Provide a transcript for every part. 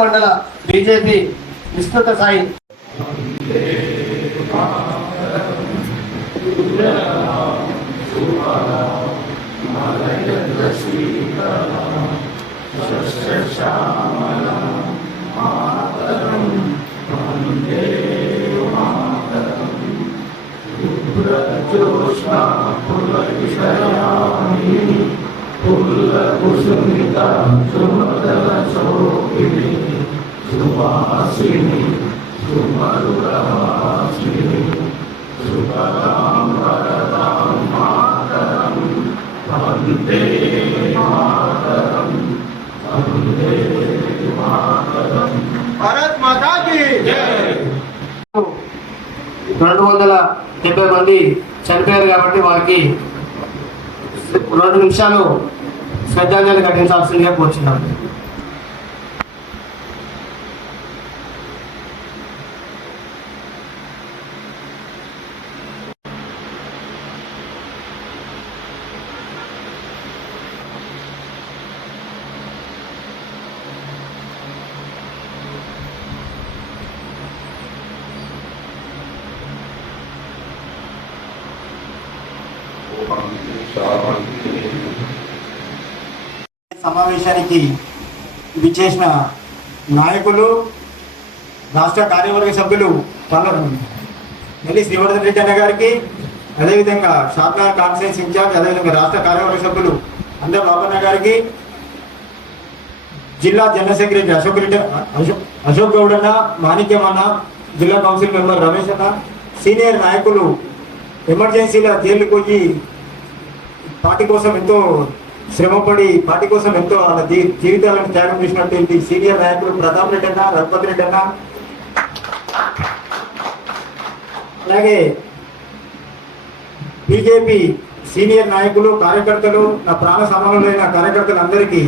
మండల బీజేపీ విస్తృత స్థాయి భారత్ మాతా కీ జై. 270 మంది చనిపోయారు కాబట్టి వారికి 2 నిమిషాలు శ్రద్ధాంజలి ఘటించాల్సిందిగా కోరుచున్నాం. సమావేశానికి విచ్చేసిన నాయకులు, రాష్ట్ర కార్యవర్గ సభ్యులు నెల్లి శ్రీవర్ధన్ రెడ్డి అన్న గారికి, అదేవిధంగా షాద్నగర్ కాన్స్టిట్యూన్సీ ఇన్ఛార్జ్, అదేవిధంగా రాష్ట్ర కార్యవర్గ సభ్యులు అందర్ బాబన్న గారికి, జిల్లా జనరల్ సెక్రటరీ అశోక్ గౌడ్ అన్న, మాణిక్యం అన్న, జిల్లా కౌన్సిల్ మెంబర్ రమేష్ అన్న, సీనియర్ నాయకులు, ఎమర్జెన్సీలో జైలుకు పోయి పార్టీ కోసం ఎంతో శ్రమపడి పార్టీ కోసం ఎంతో జీవితాలను త్యాగం చేసినటువంటి సీనియర్ నాయకులు ప్రతాప్ రెడ్డి అన్న, రఘుపతి రెడ్డి అన్న, అలాగే బీజేపీ సీనియర్ నాయకులు, కార్యకర్తలు, నా ప్రాణ సమానులైన కార్యకర్తలందరికీ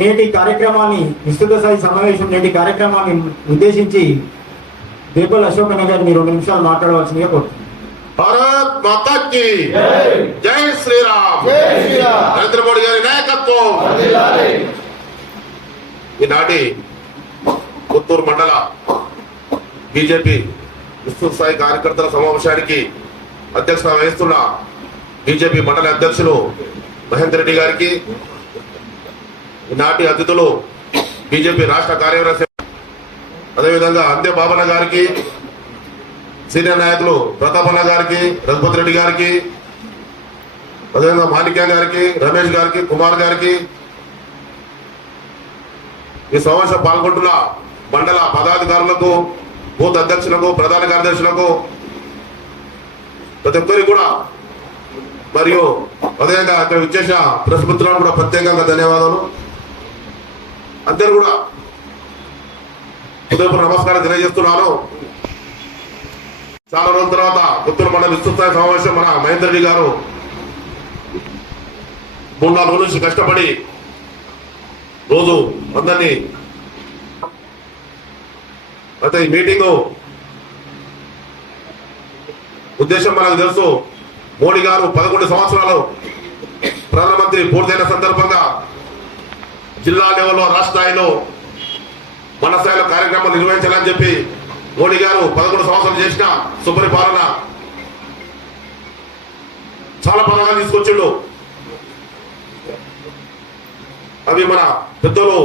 నేటి కార్యక్రమాన్ని విస్తృత స్థాయి సమావేశం నేటి కార్యక్రమాన్ని ఉద్దేశించి దేపల్ అశోక్ అన్న గారు మీరు 2 నిమిషాలు మాట్లాడవలసిందిగా కోరుతున్నాను. భారత్ మాతా కీ జై శ్రీరామ్. నరేంద్ర మోడీ గారి నాయకత్వం. ఈనాటి పుత్తూరు మండల బీజేపీ విస్తృత స్థాయి కార్యకర్తల సమావేశానికి అధ్యక్షత వహిస్తున్న బీజేపీ మండల అధ్యక్షులు మహేందర్ రెడ్డి గారికి, ఈనాటి అతిథులు బీజేపీ రాష్ట్ర కార్యవర్గ, అదేవిధంగా అందే బాబన్న గారికి, సీనియర్ నాయకులు ప్రతాపన్న గారికి, రఘుపతి రెడ్డి గారికి, అదేవిధంగా మాణిక్య గారికి, రమేష్ గారికి, కుమార్ గారికి, ఈ సమావేశం పాల్గొంటున్న మండల పదాధికారులకు, బూత్ అధ్యక్షులకు, ప్రధాన కార్యదర్శులకు, ప్రతి ఒక్కరికి కూడా, మరియు అదేవిధంగా అక్కడ విచ్చేసిన ప్రెస్ మిత్రులకు కూడా ప్రత్యేకంగా ధన్యవాదాలు. అందరూ కూడా ఉదయపూర్ నమస్కారం తెలియజేస్తున్నాను. చాలా రోజుల తర్వాత పుత్తూరు మండల విస్తృత సమావేశం మన మహేందర్ రెడ్డి గారు 3-4 రోజుల నుంచి కష్టపడి రోజు అందరినీ, అయితే ఈ మీటింగు ఉద్దేశం మనకు తెలుసు. మోడీ గారు 11 సంవత్సరాలు ప్రధానమంత్రి పూర్తయిన సందర్భంగా జిల్లా లెవెల్లో, రాష్ట్ర స్థాయిలో, మన స్థాయిలో కార్యక్రమాలు నిర్వహించాలని చెప్పి మోడీ గారు 11 సంవత్సరాలు చేసిన సుపరిపాలన చాలా పథకాలు తీసుకొచ్చిండు. అవి మన పెద్దలు,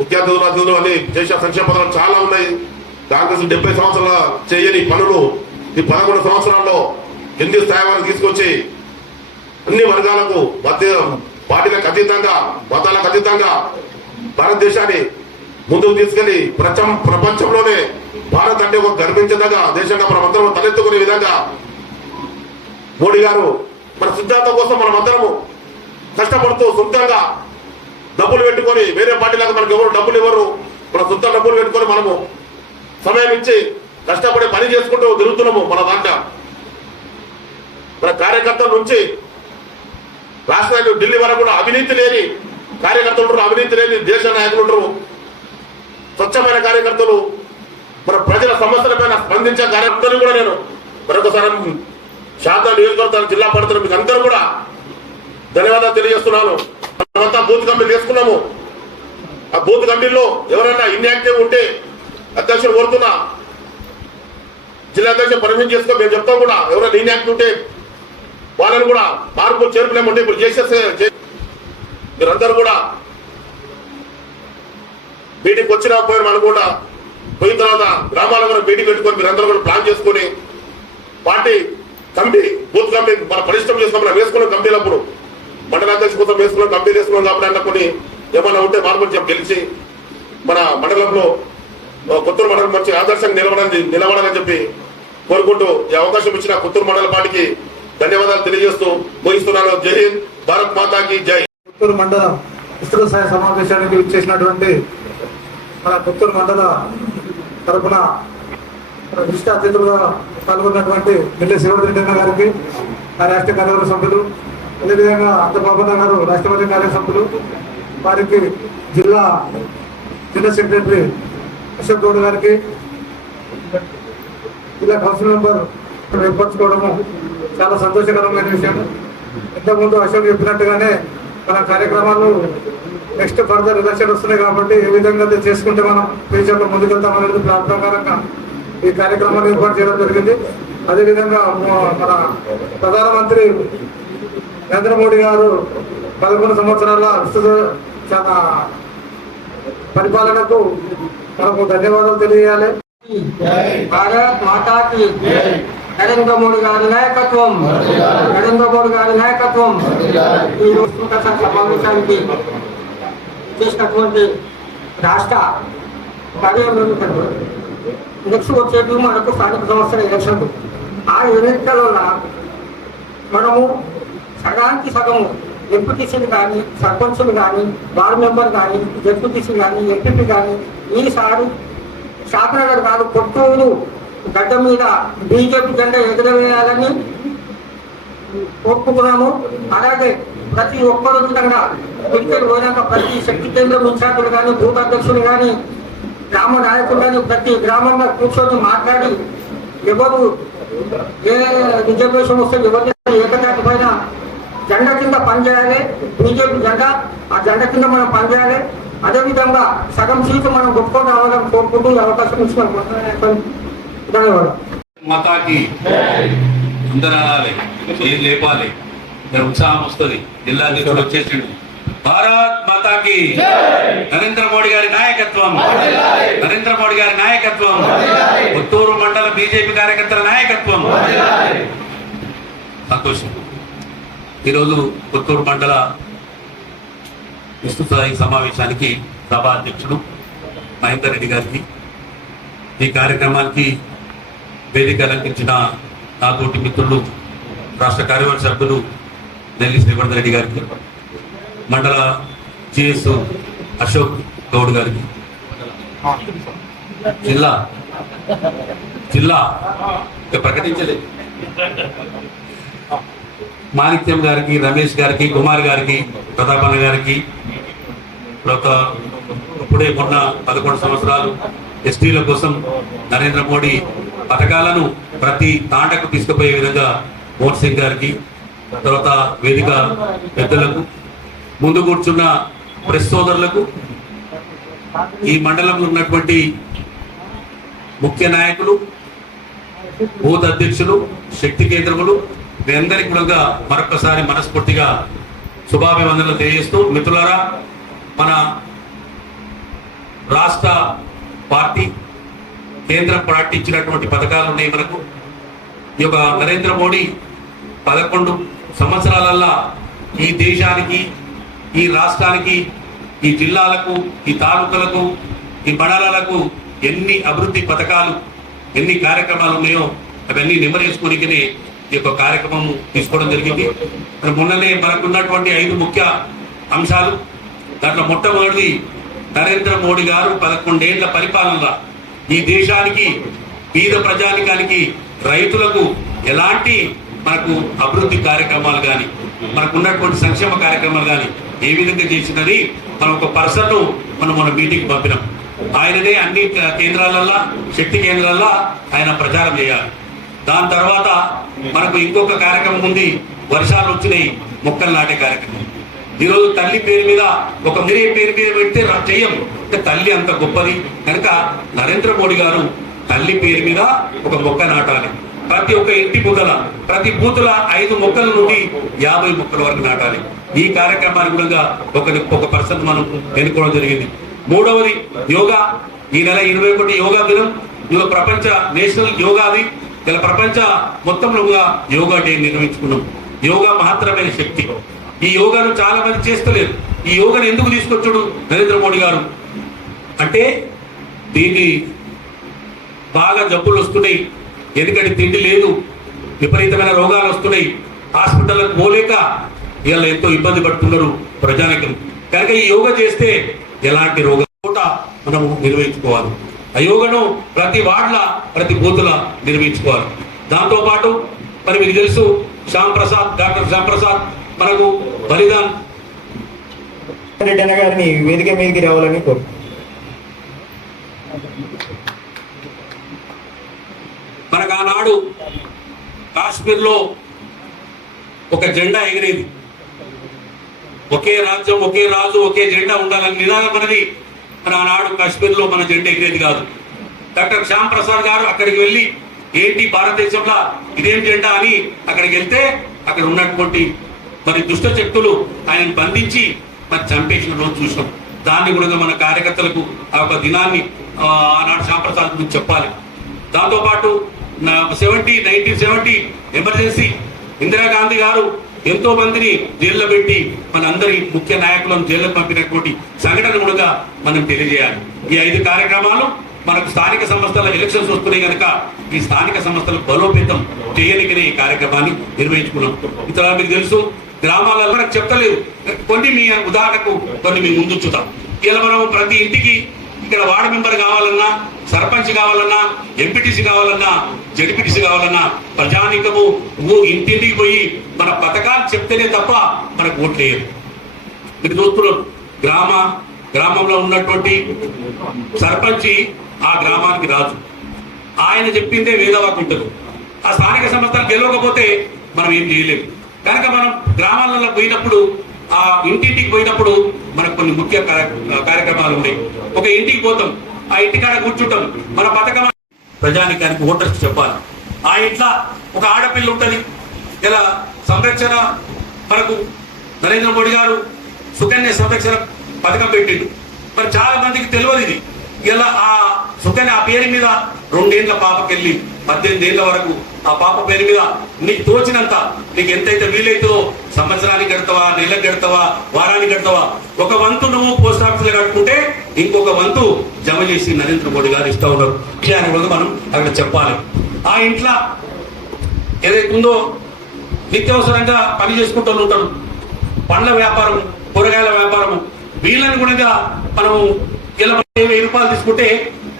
ముఖ్య అతిథులు అని చేసిన సంక్షేమ పథకాలు చాలా ఉన్నాయి. కాంగ్రెస్ 70 సంవత్సరాల చేయని పనులు ఈ 11 సంవత్సరాల్లో కింది స్థాయి వరకు తీసుకొచ్చి అన్ని వర్గాలకు, పార్టీలకు అతీతంగా, మతాలకు అతీతంగా భారతదేశాన్ని ముందుకు తీసుకెళ్లి ప్రపంచంలోనే భారత్ అంటే ఒక గర్వించదగా దేశంగా మనమందరం తలెత్తుకునే విధంగా మోడీ గారు మన సిద్ధాంతం కోసం మనమందరము కష్టపడుతూ సొంతంగా డబ్బులు పెట్టుకొని, వేరే పార్టీలకు మనకు ఎవరు డబ్బులు ఇవ్వరు, మన సొంత డబ్బులు పెట్టుకొని మనము సమయం ఇచ్చి కష్టపడి పని చేసుకుంటూ తిరుగుతున్నాము. మన దాంట్లో మన కార్యకర్తల నుంచి రాష్ట్ర ఢిల్లీ వరకు కూడా అవినీతి లేని కార్యకర్తలు ఉంటారు, అవినీతి లేని దేశ నాయకులు ఉంటారు, స్వచ్ఛమైన కార్యకర్తలు, మన ప్రజల సమస్యలపైన స్పందించే కార్యకర్తలు కూడా నేను మరొకసారి శారదా నియోజకవర్గ జిల్లా పరిధిలో మీకు అందరూ కూడా ధన్యవాదాలు తెలియజేస్తున్నాను. మనమంతా బూత్ కమిటీ చేసుకున్నాము. ఆ బూత్ కమిటీలో ఎవరైనా ఇన్యాక్టివ్ ఉంటే అధ్యక్షుడు కోరుతున్నా, జిల్లా అధ్యక్షుడు పర్మిషన్ చేసుకో. మేము చెప్తాం కూడా, ఎవరైనా ఇన్యాక్టివ్ ఉంటే వాళ్ళని కూడా మార్పులు చేర్పులేమంటే ఇప్పుడు చేసేస్తే మీరందరూ కూడా మీటింగ్ వచ్చినా పోయిన అనుకుంటా పోయిన తర్వాత గ్రామాల కూడా మీటింగ్ పెట్టుకొని మీరందరూ కూడా ప్లాన్ చేసుకొని పార్టీ కమిటీ బూత్ కమిటీ మన పరిశ్రమ చేసుకుని వేసుకున్న కమిటీలప్పుడు మండలాధ్యక్ష కోసం వేసుకున్న కమిటీ వేసుకున్నాం కాబట్టి అన్న కొన్ని ఏమన్నా ఉంటే మార్పులు గెలిచి మన మండలంలో కొత్తూరు మండలం మంచి ఆదర్శంగా నిలబడాలని చెప్పి కోరుకుంటూ ఈ అవకాశం ఇచ్చిన కొత్తూరు మండల పార్టీకి ధన్యవాదాలు తెలియజేస్తూ ముగిస్తున్నాను. జై హింద్, భారత్ మాతాకి జై. కొత్తూరు మండల విస్తృత స్థాయి సమావేశానికి ఇచ్చేసినటువంటి మన కొత్తూరు మండల తరఫున విశిష్ట అతిథులుగా పాల్గొన్నటువంటి మిల్లె శివరెడ్డి అన్న గారికి, ఆ రాష్ట్ర కార్యవర్గ సభ్యులు, అదేవిధంగా అంతబాబన్న గారు రాష్ట్రపతి కార్య సభ్యులు, వారికి జిల్లా సెక్రటరీ అశోక్ గౌడ్ గారికి, జిల్లా కౌన్సిల్ మెంబర్ ఏర్పరచుకోవడము చాలా సంతోషకరమైన విషయం. ఇంతకుముందు అశోక్ చెప్పినట్టుగానే మన కార్యక్రమాలు నెక్స్ట్ ఫర్దర్ ఎలక్షన్ వస్తున్నాయి కాబట్టి ఏ విధంగా చేసుకుంటే మనం ఫ్యూచర్లో ముందుకెళ్తామనేది ప్లాన్ ప్రకారంగా ఈ కార్యక్రమాన్ని ఏర్పాటు చేయడం జరిగింది. అదేవిధంగా మన ప్రధానమంత్రి నరేంద్ర మోడీ గారు 11 సంవత్సరాల చాలా పరిపాలనకు మనకు ధన్యవాదాలు తెలియాలి. భారత్ మాతాకి నరేంద్ర మోడీ గారి నాయకత్వం, నరేంద్ర మోడీ గారి నాయకత్వం. ఈ రోజు సమావేశానికి చేసినటువంటి రాష్ట్ర కార్యవర్గ నెక్స్ట్ వచ్చేది మనకు స్థానిక సంస్థల ఎలక్షన్లు. ఆ ఎన్నికలలో మనము సగానికి సగము ఎంపీటీసీలు కానీ, సర్పంచులు కానీ, వార్డు మెంబర్ కానీ, జెడ్పీటీసీ కానీ, ఎంపీపీ కానీ ఈసారి షాపునగర్ కాదు కొత్తూరు గడ్డ మీద బీజేపీ జెండా ఎదురవేయాలని ఒప్పుకున్నాము. అలాగే ప్రతి ఒక్కరు విధంగా క్రికెట్ పోయినాక ప్రతి శక్తి కేంద్రం ఇన్ఛార్జీలు కానీ, బూత్ అధ్యక్షులు కానీ, గ్రామ నాయకులు కానీ ప్రతి గ్రామంలో కూర్చొని మాట్లాడి ఎవరు ఏ రిజర్వేషన్ వస్తే ఎవరి ఏకతాటి పైన జెండా కింద పనిచేయాలి. బీజేపీ జెండా, ఆ జెండా కింద మనం పనిచేయాలి. అదేవిధంగా సగం సీట్లు మనం గొప్పగా రావాలని కోరుకుంటూ అవకాశం ఇచ్చిన ధన్యవాదాలు. మాతాకి అందరాలి, ఏం లేపాలి, ఉత్సాహం వస్తుంది. జిల్లా అధ్యక్షుడు వచ్చేసిండు. భారత్ మాతాకి నరేంద్ర మోడీ గారి నాయకత్వం, నరేంద్ర మోడీ గారి నాయకత్వం, కొత్తూరు మండల బీజేపీ కార్యకర్తల నాయకత్వం. సంతోషం. ఈరోజు కొత్తూరు మండల విస్తృత సమావేశానికి సభా అధ్యక్షుడు మహేందర్ రెడ్డి గారికి, ఈ కార్యక్రమానికి వేదిక అలంకరించిన నాతోటి మిత్రులు రాష్ట్ర కార్యవర్గ సభ్యులు నెల్లి శ్రీవర్ధన్ రెడ్డి గారికి, మండల జిఎస్ అశోక్ గౌడ్ గారికి, జిల్లా ప్రకటించలేదు మాణిక్యం గారికి, రమేష్ గారికి, కుమార్ గారికి, ప్రతాపన్న గారికి, తర్వాత ఇప్పుడే మొన్న 11 సంవత్సరాలు ఎస్టీల కోసం నరేంద్ర మోడీ పథకాలను ప్రతి తాండకు తీసుకుపోయే విధంగా మోహన్ సింగ్ గారికి, తర్వాత వేదిక పెద్దలకు, ముందు కూర్చున్న ప్రెస్ సోదరులకు, ఈ మండలంలో ఉన్నటువంటి ముఖ్య నాయకులు, బూత్ అధ్యక్షులు, శక్తి కేంద్రములు, మీ అందరికీ కూడా మరొకసారి మనస్ఫూర్తిగా శుభాభివందనలు తెలియజేస్తూ, మిత్రులారా, మన రాష్ట్ర పార్టీ, కేంద్ర పార్టీ ఇచ్చినటువంటి పథకాలు ఉన్నాయి మనకు. ఈ యొక్క నరేంద్ర మోడీ 11 సంవత్సరాలల్లా ఈ దేశానికి, ఈ రాష్ట్రానికి, ఈ జిల్లాలకు, ఈ తాలూకులకు, ఈ మండలాలకు ఎన్ని అభివృద్ధి పథకాలు, ఎన్ని కార్యక్రమాలు ఉన్నాయో అవన్నీ నిమరేసుకుని ఈ యొక్క కార్యక్రమం తీసుకోవడం జరిగింది. మొన్ననే మనకున్నటువంటి 5 ముఖ్య అంశాలు. దాంట్లో మొట్టమొదటిది నరేంద్ర మోడీ గారు 11 ఏళ్ల పరిపాలన ఈ దేశానికి, పేద ప్రజానికానికి, రైతులకు ఎలాంటి మనకు అభివృద్ధి కార్యక్రమాలు కానీ, మనకు ఉన్నటువంటి సంక్షేమ కార్యక్రమాలు కానీ ఏ విధంగా చేసినది మనం ఒక పర్సన్ మన మీటింగ్ పంపినాం. ఆయననే అన్ని కేంద్రాలల్లో, శక్తి కేంద్రాల్లో ఆయన ప్రచారం చేయాలి. దాని తర్వాత మనకు ఇంకొక కార్యక్రమం ఉంది, వర్షాలు వచ్చినాయి, మొక్కలు నాటే కార్యక్రమం. ఈరోజు తల్లి పేరు మీద ఒక మీరే పేరు మీద పెడితే చెయ్యం. అంటే తల్లి అంత గొప్పది కనుక నరేంద్ర మోడీ గారు తల్లి పేరు మీద ఒక మొక్క నాటాలి. ప్రతి ఒక్క ఇంటి బుదల ప్రతి బూతుల 5 మొక్కల నుండి 50 మొక్కల వరకు నాటాలి. ఈ కార్యక్రమానికి కూడా ఒక పర్సన్ మనం ఎన్నుకోవడం జరిగింది. మూడవది యోగా. ఈ నెల 21 యోగా దినం. ఇవాళ ప్రపంచ నేషనల్ యోగాది. ఇలా ప్రపంచ మొత్తంలో యోగా డే నిర్వహించుకున్నాం. యోగా మహత్తరమైన శక్తి. ఈ యోగాను చాలా మంది చేస్తలేరు. ఈ యోగాను ఎందుకు తీసుకొచ్చాడు నరేంద్ర మోడీ గారు అంటే దీన్ని బాగా జబ్బులు వస్తున్నాయి, ఎందుకంటే తిండి లేదు, విపరీతమైన రోగాలు వస్తున్నాయి, హాస్పిటల్లకు పోలేక ఇలా ఎంతో ఇబ్బంది పడుతున్నారు ప్రజానికం. కనుక ఈ యోగా చేస్తే ఎలాంటి రోగం కూడా మనము నిర్వహించుకోవాలి. ఆ యోగను ప్రతి వార్డుల ప్రతి బూతుల నిర్వహించుకోవాలి. దాంతోపాటు మరి మీకు తెలుసు డాక్టర్ శ్యామ్ ప్రసాద్ మనకు బలిదాన్ రెడ్డి అన్న గారిని వేదిక మీదకి రావాలని కోరుతున్నాను. మనకు ఆనాడు కాశ్మీర్లో ఒక జెండా ఎగిరేది. ఒకే రాజ్యం, ఒకే రాజు, ఒకే జెండా ఉండాలని నినాదం మనది. మన ఆనాడు కాశ్మీర్లో మన జెండా ఎగిరేది కాదు. డాక్టర్ శ్యామ్ ప్రసాద్ గారు అక్కడికి వెళ్ళి ఏంటి భారతదేశంలో ఇదేం జెండా అని అక్కడికి వెళ్తే అక్కడ ఉన్నటువంటి మరి దుష్ట శక్తులు ఆయన బంధించి మరి చంపేసిన రోజు చూసాం. దాన్ని కూడా మన కార్యకర్తలకు ఆ ఒక దినాన్ని ఆనాడు శ్యామ్ ప్రసాద్ గురించి చెప్పాలి. దాంతోపాటు 1970 ఎమర్జెన్సీ ఇందిరాగాంధీ గారు ఎంతో మందిని జైల్లో పెట్టి మనందరి ముఖ్య నాయకులను జైల్లోకి పంపినటువంటి సంఘటన కూడా మనం తెలియజేయాలి. ఈ 5 కార్యక్రమాలు మనకు స్థానిక సంస్థల ఎలక్షన్స్ వస్తున్నాయి కనుక ఈ స్థానిక సంస్థలు బలోపేతం చేయనికనే ఈ కార్యక్రమాన్ని నిర్వహించుకున్నాం. ఇతర మీకు తెలుసు గ్రామాలలో నాకు చెప్తలేదు, కొన్ని మీ ఉదాహరణకు కొన్ని మీ ముందుంచుతాం. ఇలా మనం ప్రతి ఇంటికి ఇక్కడ వార్డు మెంబర్ కావాలన్నా, సర్పంచ్ కావాలన్నా, ఎంపీటీసీ కావాలన్నా, జడ్పీటీసీ కావాలన్నా ప్రజానికము ఇంటింటికి పోయి మన పథకాలు చెప్తేనే తప్ప మనకు ఓట్లు వేయరు. మీరు చూస్తున్నారు గ్రామంలో ఉన్నటువంటి సర్పంచ్ ఆ గ్రామానికి రాజు. ఆయన చెప్పిందే వేదవాకు ఉంటుంది. ఆ స్థానిక సంస్థలు గెలవకపోతే మనం ఏం చేయలేము. కనుక మనం గ్రామాలలో పోయినప్పుడు ఆ ఇంటింటికి పోయినప్పుడు మనకు కొన్ని ముఖ్య కార్యక్రమాలు ఉన్నాయి. ఒక ఇంటికి పోతాం, ఆ ఇంటికాడ కూర్చుంటాం, మన పథకం ప్రజానికానికి ఓటర్స్ చెప్పాలి. ఆ ఇంట్లో ఒక ఆడపిల్ల ఉంటుంది. ఇలా సంరక్షణ మనకు నరేంద్ర మోడీ గారు సుకన్య సంరక్షణ పథకం పెట్టిండు. మరి చాలా మందికి తెలియదు ఇది. ఇలా ఆ సుకన్య ఆ పేరు మీద 2 ఏళ్ల పాపకెళ్ళి 18 ఏళ్ల వరకు ఆ పాప పేరు మీద నీకు తోచినంత, నీకు ఎంతైతే వీలైతుందో సంవత్సరానికి కడతావా, నెలకు కడతావా, వారానికి కడతావా, ఒక వంతు నువ్వు పోస్ట్ ఆఫీసులో కట్టుకుంటే ఇంకొక వంతు జమ చేసి నరేంద్ర మోడీ గారు ఇస్తా ఉన్నారు. అని కూడా మనం అక్కడ చెప్పాలి. ఆ ఇంట్లో ఏదైతుందో నిత్యావసరంగా పని చేసుకుంటూ ఉంటారు, పండ్ల వ్యాపారం, కూరగాయల వ్యాపారం, వీళ్ళని కూడా మనము ఇలా 1000 రూపాయలు తీసుకుంటే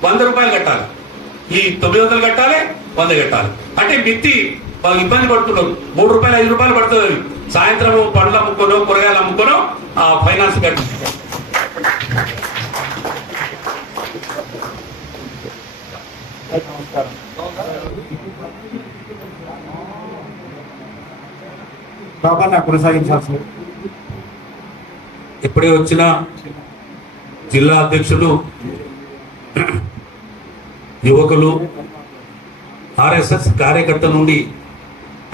100 రూపాయలు కట్టాలి. ఈ 900 కట్టాలి, 100 కట్టాలి. అంటే మిత్తి వాళ్ళు ఇబ్బంది పడుతున్నారు. 3 రూపాయలు 5 రూపాయలు పడుతుంది. సాయంత్రం పండ్లు అమ్ముకోనో కూరగాయలు అమ్ముకోనో ఆ ఫైనాన్స్ కట్టి బాబా కొనసాగించాల్సింది. ఇప్పుడే వచ్చిన జిల్లా అధ్యక్షులు, యువకులు, ఆర్ఎస్ఎస్ కార్యకర్త నుండి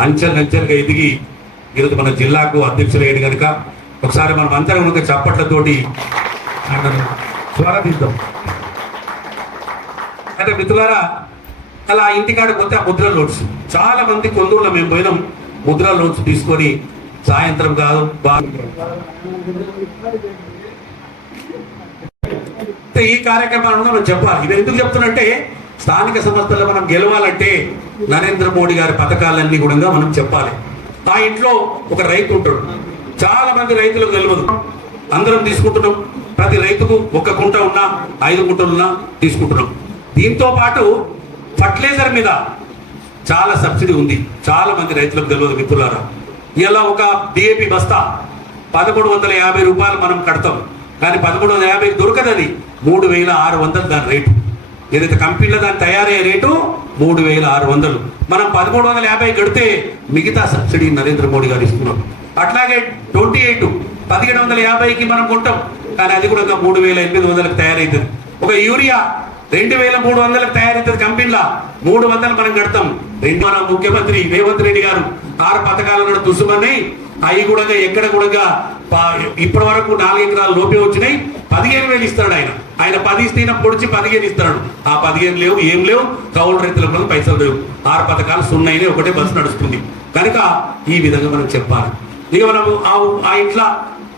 అంచెలంచెలుగా ఎదిగి ఈరోజు మన జిల్లాకు అధ్యక్షులు అయ్యాడు కనుక ఒకసారి మనం అందరం ఒక చప్పట్లతోటి స్వాగతిద్దాం. అంటే మిత్రులారా, అలా ఇంటికాడికి పోతే ఆ ముద్ర లోడ్స్ చాలా మంది కొందూరులో మేము పోయినాం. ముద్ర లోడ్స్ తీసుకొని సాయంత్రం కాదు ఈ కార్యక్రమాలను మనం చెప్పాలి. ఇది ఎందుకు చెప్తున్నట్టే స్థానిక సంస్థల్లో మనం గెలవాలంటే నరేంద్ర మోడీ గారి పథకాలన్నీ కూడా మనం చెప్పాలి. ఆ ఇంట్లో ఒక రైతు ఉంటాడు, చాలా మంది రైతులకు తెలియదు. అందరం తీసుకుంటున్నాం. ప్రతి రైతుకు 1 కుంట ఉన్నా 5 కుంటలున్నా తీసుకుంటున్నాం. దీంతో పాటు ఫర్టిలైజర్ మీద చాలా సబ్సిడీ ఉంది. చాలా మంది రైతులకు తెలియదు మిత్రులారా. ఇలా ఒక డిఏపి బస్తా 1150 రూపాయలు మనం కడతాం, కానీ 1150 దొరకదు. అది 3600 దాని రేటు. ఏదైతే కంపెనీలో దాని తయారయ్యే రేటు 3600. మనం 1350 కడితే మిగతా సబ్సిడీ నరేంద్ర మోడీ గారు ఇస్తున్నారు. అట్లాగే 28 1750కి మనం కొంటాం, కానీ అది కూడా 3800కి తయారవుతుంది. ఒక యూరియా 2300కి తయారవుతుంది కంపెనీలా, 300 మనం కడతాం. మన ముఖ్యమంత్రి రేవంత్ రెడ్డి గారు 6 పథకాలను దుస్సుమని అవి కూడా ఎక్కడ కూడా ఇప్పటి వరకు 4 ఎకరాల లోపే వచ్చినాయి. 15,000 ఇస్తాడు ఆయన 10 ఇస్తే పొడిచి 15 ఇస్తాడు. ఆ 15 లేవు, ఏం లేవు, కౌలు రైతులకు పైసలు లేవు. 6 పథకాలు సున్నాయినే, ఒకటే బస్సు నడుస్తుంది. కనుక ఈ విధంగా మనం చెప్పాలి. ఇక మనం ఆ ఇంట్లో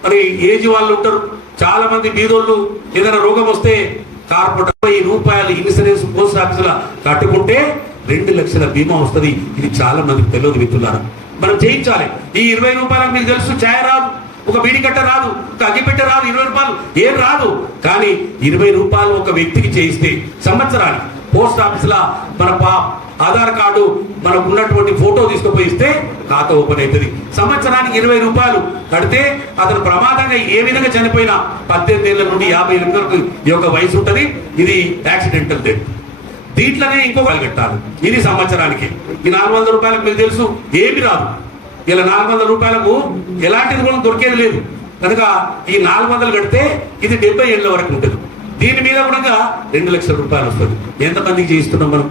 మరి ఏజ్ వాళ్ళు ఉంటారు, చాలా మంది బీదోళ్ళు, ఏదైనా రోగం వస్తే కార్పొరేట్ రూపాయలు ఇన్సూరెన్స్ పోస్ట్ ఆఫీసులో కట్టుకుంటే 2 లక్షల బీమా వస్తుంది. ఇది చాలా మందికి తెలియదు మిత్రులారా, మనం చేయించాలి. ఈ 20 రూపాయలకు మీకు తెలుసు ఛాయ రాదు, ఒక బీడి కట్ట రాదు, ఒక అగ్గిపెట్ట రాదు, 20 రూపాయలు ఏం రాదు. కానీ 20 రూపాయలు ఒక వ్యక్తికి చేయిస్తే సంవత్సరానికి పోస్ట్ ఆఫీసులో మన ఆధార్ కార్డు మనకు ఉన్నటువంటి ఫోటో తీసుకుపోయి ఇస్తే ఖాతా ఓపెన్ అవుతుంది. సంవత్సరానికి 20 రూపాయలు కడితే అతను ప్రమాదంగా ఏ విధంగా చనిపోయినా 18 ఏళ్ల నుండి 50 ఏళ్ళ వరకు ఈ యొక్క వయసు ఉంటుంది. ఇది యాక్సిడెంటల్ డెత్. దీంట్లోనే ఇంకొక కట్టాలి. ఇది సంవత్సరానికి. ఈ 400 రూపాయలకు మీకు తెలుసు ఏమి రాదు. ఇలా 400 రూపాయలకు ఎలాంటిది కూడా దొరికేది లేదు. కనుక ఈ 400 కడితే ఇది 70 ఏళ్ళ వరకు ఉంటుంది. దీని మీద కూడా 2 లక్షల రూపాయలు వస్తుంది. ఎంతమందికి చేయిస్తున్నాం మనం?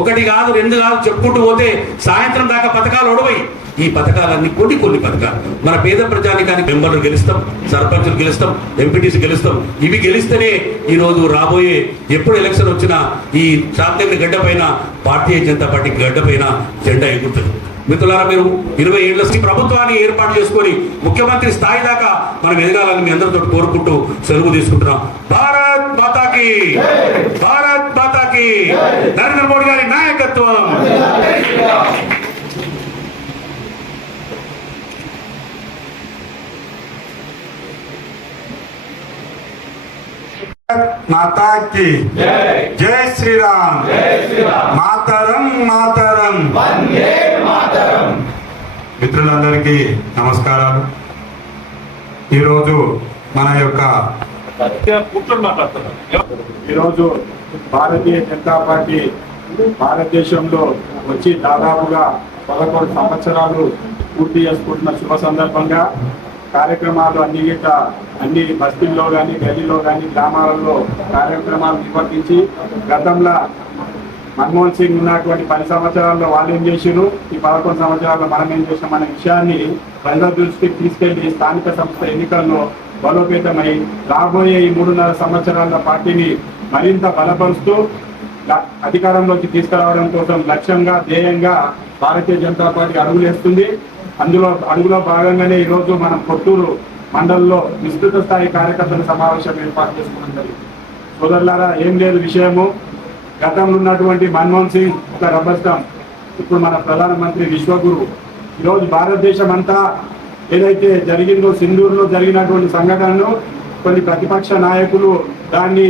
1 కాదు 2 కాదు చెప్పుకుంటూ పోతే సాయంత్రం దాకా పథకాలు ఒడవై. ఈ పథకాలన్నీ కొన్ని పథకాలు మన పేద ప్రజానికానికి మెంబర్లు గెలుస్తాం, సర్పంచులు గెలుస్తాం, ఎంపీటీసీ గెలుస్తాం. ఇవి గెలిస్తేనే ఈ రోజు రాబోయే ఎప్పుడు ఎలక్షన్ వచ్చినా ఈ శాంతినగర్ గడ్డ పైన భారతీయ జనతా పార్టీ గడ్డ పైన జెండా ఎగురుతుంది. మిత్రులారా, మీరు 20 ఏళ్ల ప్రభుత్వాన్ని ఏర్పాటు చేసుకొని ముఖ్యమంత్రి స్థాయి దాకా మనం ఎదగాలని మీ అందరితో కోరుకుంటూ సెలవు తీసుకుంటున్నాం. భారత్ మాతాకి, భారత్ మాతాకి, నరేంద్ర మోడీ గారి నాయకత్వం. माता की जय श्री राम, మాతరం మాతరం, మిత్రులందరికీ నమస్కారాలు. ఈరోజు మన యొక్క ఈరోజు భారతీయ జనతా పార్టీ భారతదేశంలో వచ్చి దాదాపుగా 11 సంవత్సరాలు పూర్తి చేసుకుంటున్న శుభ సందర్భంగా కార్యక్రమాలు అన్ని బస్తీల్లో కానీ, గల్లీలో కానీ, గ్రామాలలో కార్యక్రమాలు నిర్వర్తించి గతంలో మన్మోహన్ సింగ్ ఉన్నటువంటి 10 సంవత్సరాల్లో వాళ్ళు ఏం చేసిరు, ఈ 11 సంవత్సరాల్లో మనం ఏం చేసాం అనే విషయాన్ని ప్రజల దృష్టికి తీసుకెళ్లి స్థానిక సంస్థ ఎన్నికల్లో బలోపేతమై రాబోయే ఈ 3.5 సంవత్సరాల పార్టీని మరింత బలపరుస్తూ అధికారంలోకి తీసుకురావడం కోసం లక్ష్యంగా, ధ్యేయంగా భారతీయ జనతా పార్టీ అడుగులేస్తుంది. అడుగులో భాగంగానే ఈరోజు మనం కొత్తూరు మండలంలో విస్తృత స్థాయి కార్యకర్తల సమావేశం ఏర్పాటు చేసుకోవడం జరిగింది. సోదరులారా, ఏం లేదు విషయము, గతంలో ఉన్నటువంటి మన్మోహన్ సింగ్ ఒక రబ్బర్ స్టాంప్, ఇప్పుడు మన ప్రధానమంత్రి విశ్వగురు. ఈరోజు భారతదేశం అంతా ఏదైతే జరిగిందో, సింధూరులో జరిగినటువంటి సంఘటనను కొన్ని ప్రతిపక్ష నాయకులు దాన్ని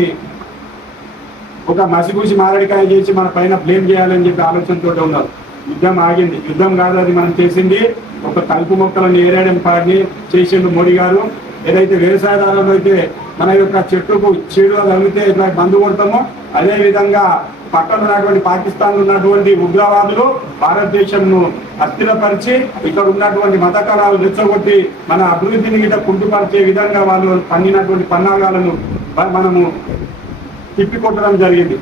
ఒక మసిగూసి మారడికాయ చేసి మన పైన బ్లేమ్ చేయాలని చెప్పి ఆలోచనతో ఉన్నారు. యుద్ధం ఆగింది, యుద్ధం కాదు అది మనం చేసింది. ఒక కలుపు మొక్కలను ఏరేయడం పాడిని చేసిండు మోడీ గారు. ఏదైతే వ్యవసాయదారులు అయితే మన యొక్క చెట్టుకు చీడుగా తగిలితే ఇట్లా బంధు కొడతామో, అదే విధంగా పక్కన ఉన్నటువంటి పాకిస్తాన్ ఉన్నటువంటి ఉగ్రవాదులు భారతదేశంను అస్థిరపరిచి ఇక్కడ ఉన్నటువంటి మత కళాలు రెచ్చగొట్టి మన అభివృద్ధిని గిట్ట కుంటుపరిచే విధంగా వాళ్ళు పన్నినటువంటి పన్నాగాలను మనము తిప్పికొట్టడం జరిగింది.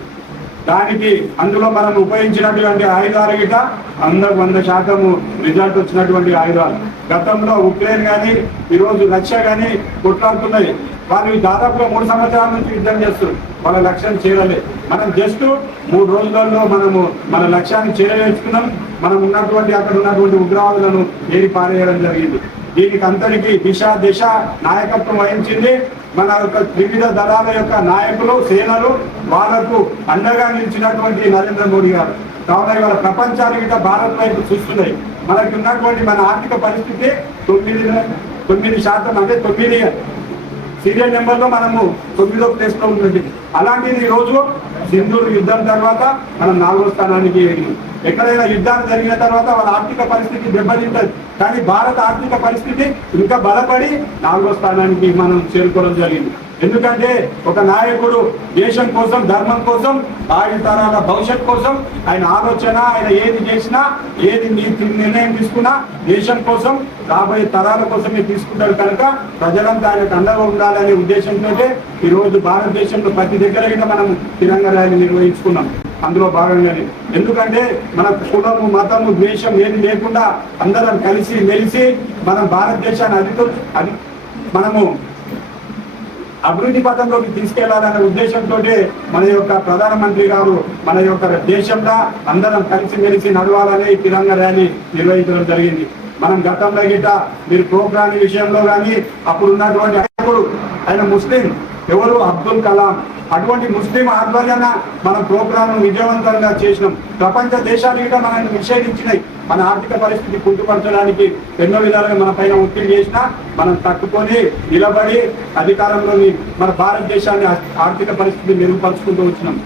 దానికి అందులో మనం ఉపయోగించినటువంటి ఆయుధాలు గిట 100% రిజల్ట్ వచ్చినటువంటి ఆయుధాలు. గతంలో ఉక్రెయిన్ కానీ, ఈరోజు రష్యా కానీ కొట్లాడుతున్నాయి. వాళ్ళు దాదాపుగా 3 సంవత్సరాల నుంచి యుద్ధం చేస్తారు, వాళ్ళ లక్ష్యం చేరలే. మనం జస్ట్ 3 రోజులలో మనము మన లక్ష్యాన్ని చేరవేసుకున్నాం. మనం ఉన్నటువంటి అక్కడ ఉన్నటువంటి ఉగ్రవాదులను ఏరి పారేయడం జరిగింది. దీనికి అంతటికీ దిశ నాయకత్వం వహించింది మన యొక్క వివిధ దళాల యొక్క నాయకులు, సేనలు, వాళ్లకు అండగా నిలిచినటువంటి నరేంద్ర మోడీ గారు. కావున ఇవాళ ప్రపంచానికి భారత్ వైపు చూస్తున్నాయి. మనకి ఉన్నటువంటి మన ఆర్థిక పరిస్థితి 9% అంటే 9 సీరియల్ నెంబర్లో మనము 9వ ప్లేస్లో ఉంటుంది. అలాంటిది ఈరోజు సింధూరు యుద్ధం తర్వాత మనం 4వ స్థానానికి వెళ్ళింది. ఎక్కడైనా యుద్ధాలు జరిగిన తర్వాత వాళ్ళ ఆర్థిక పరిస్థితి దెబ్బతింటది, కానీ భారత ఆర్థిక పరిస్థితి ఇంకా బలపడి 4వ స్థానానికి మనం చేరుకోవడం జరిగింది. ఎందుకంటే ఒక నాయకుడు దేశం కోసం, ధర్మం కోసం, భావి తరాల భవిష్యత్ కోసం ఆయన ఆలోచన, ఆయన ఏది చేసినా, ఏది నిర్ణయం తీసుకున్నా దేశం కోసం, రాబోయే తరాల కోసమే తీసుకుంటారు. కనుక ప్రజలంతా ఆయనకు అండగా ఉండాలనే ఉద్దేశంతో ఈ రోజు భారతదేశంలో ప్రతి దగ్గర మనం తిరంగా ర్యాలీ నిర్వహించుకున్నాం. అందులో భాగంగానే ఎందుకంటే మన కులము, మతము, ద్వేషం ఏది లేకుండా అందరం కలిసి మెలిసి మనం భారతదేశాన్ని మనము అభివృద్ధి పథంలోకి తీసుకెళ్లాలనే ఉద్దేశంతో మన యొక్క ప్రధానమంత్రి గారు మన యొక్క దేశంలో అందరం కలిసిమెలిసి నడవాలని ఈ తిరంగా ర్యాలీ నిర్వహించడం జరిగింది. మనం గతంలో గిట్ట మీరు ప్రోగ్రామ్ విషయంలో కానీ అప్పుడు ఉన్నటువంటి నాయకుడు ఆయన ముస్లిం, ఎవరు అబ్దుల్ కలాం, అటువంటి ముస్లిం ఆధ్వర్యాన మనం ప్రోగ్రామ్ విజయవంతంగా చేసినాం. ప్రపంచ దేశాలు కూడా మనల్ని నిషేధించినాయి. మన ఆర్థిక పరిస్థితి కుంటుపరచడానికి ఎన్నో విధాలుగా మన పైన ఒత్తిడి చేసినా మనం తట్టుకొని నిలబడి అధికారంలోని మన భారతదేశాన్ని ఆర్థిక పరిస్థితిని మెరుగుపరుచుకుంటూ వచ్చినాం.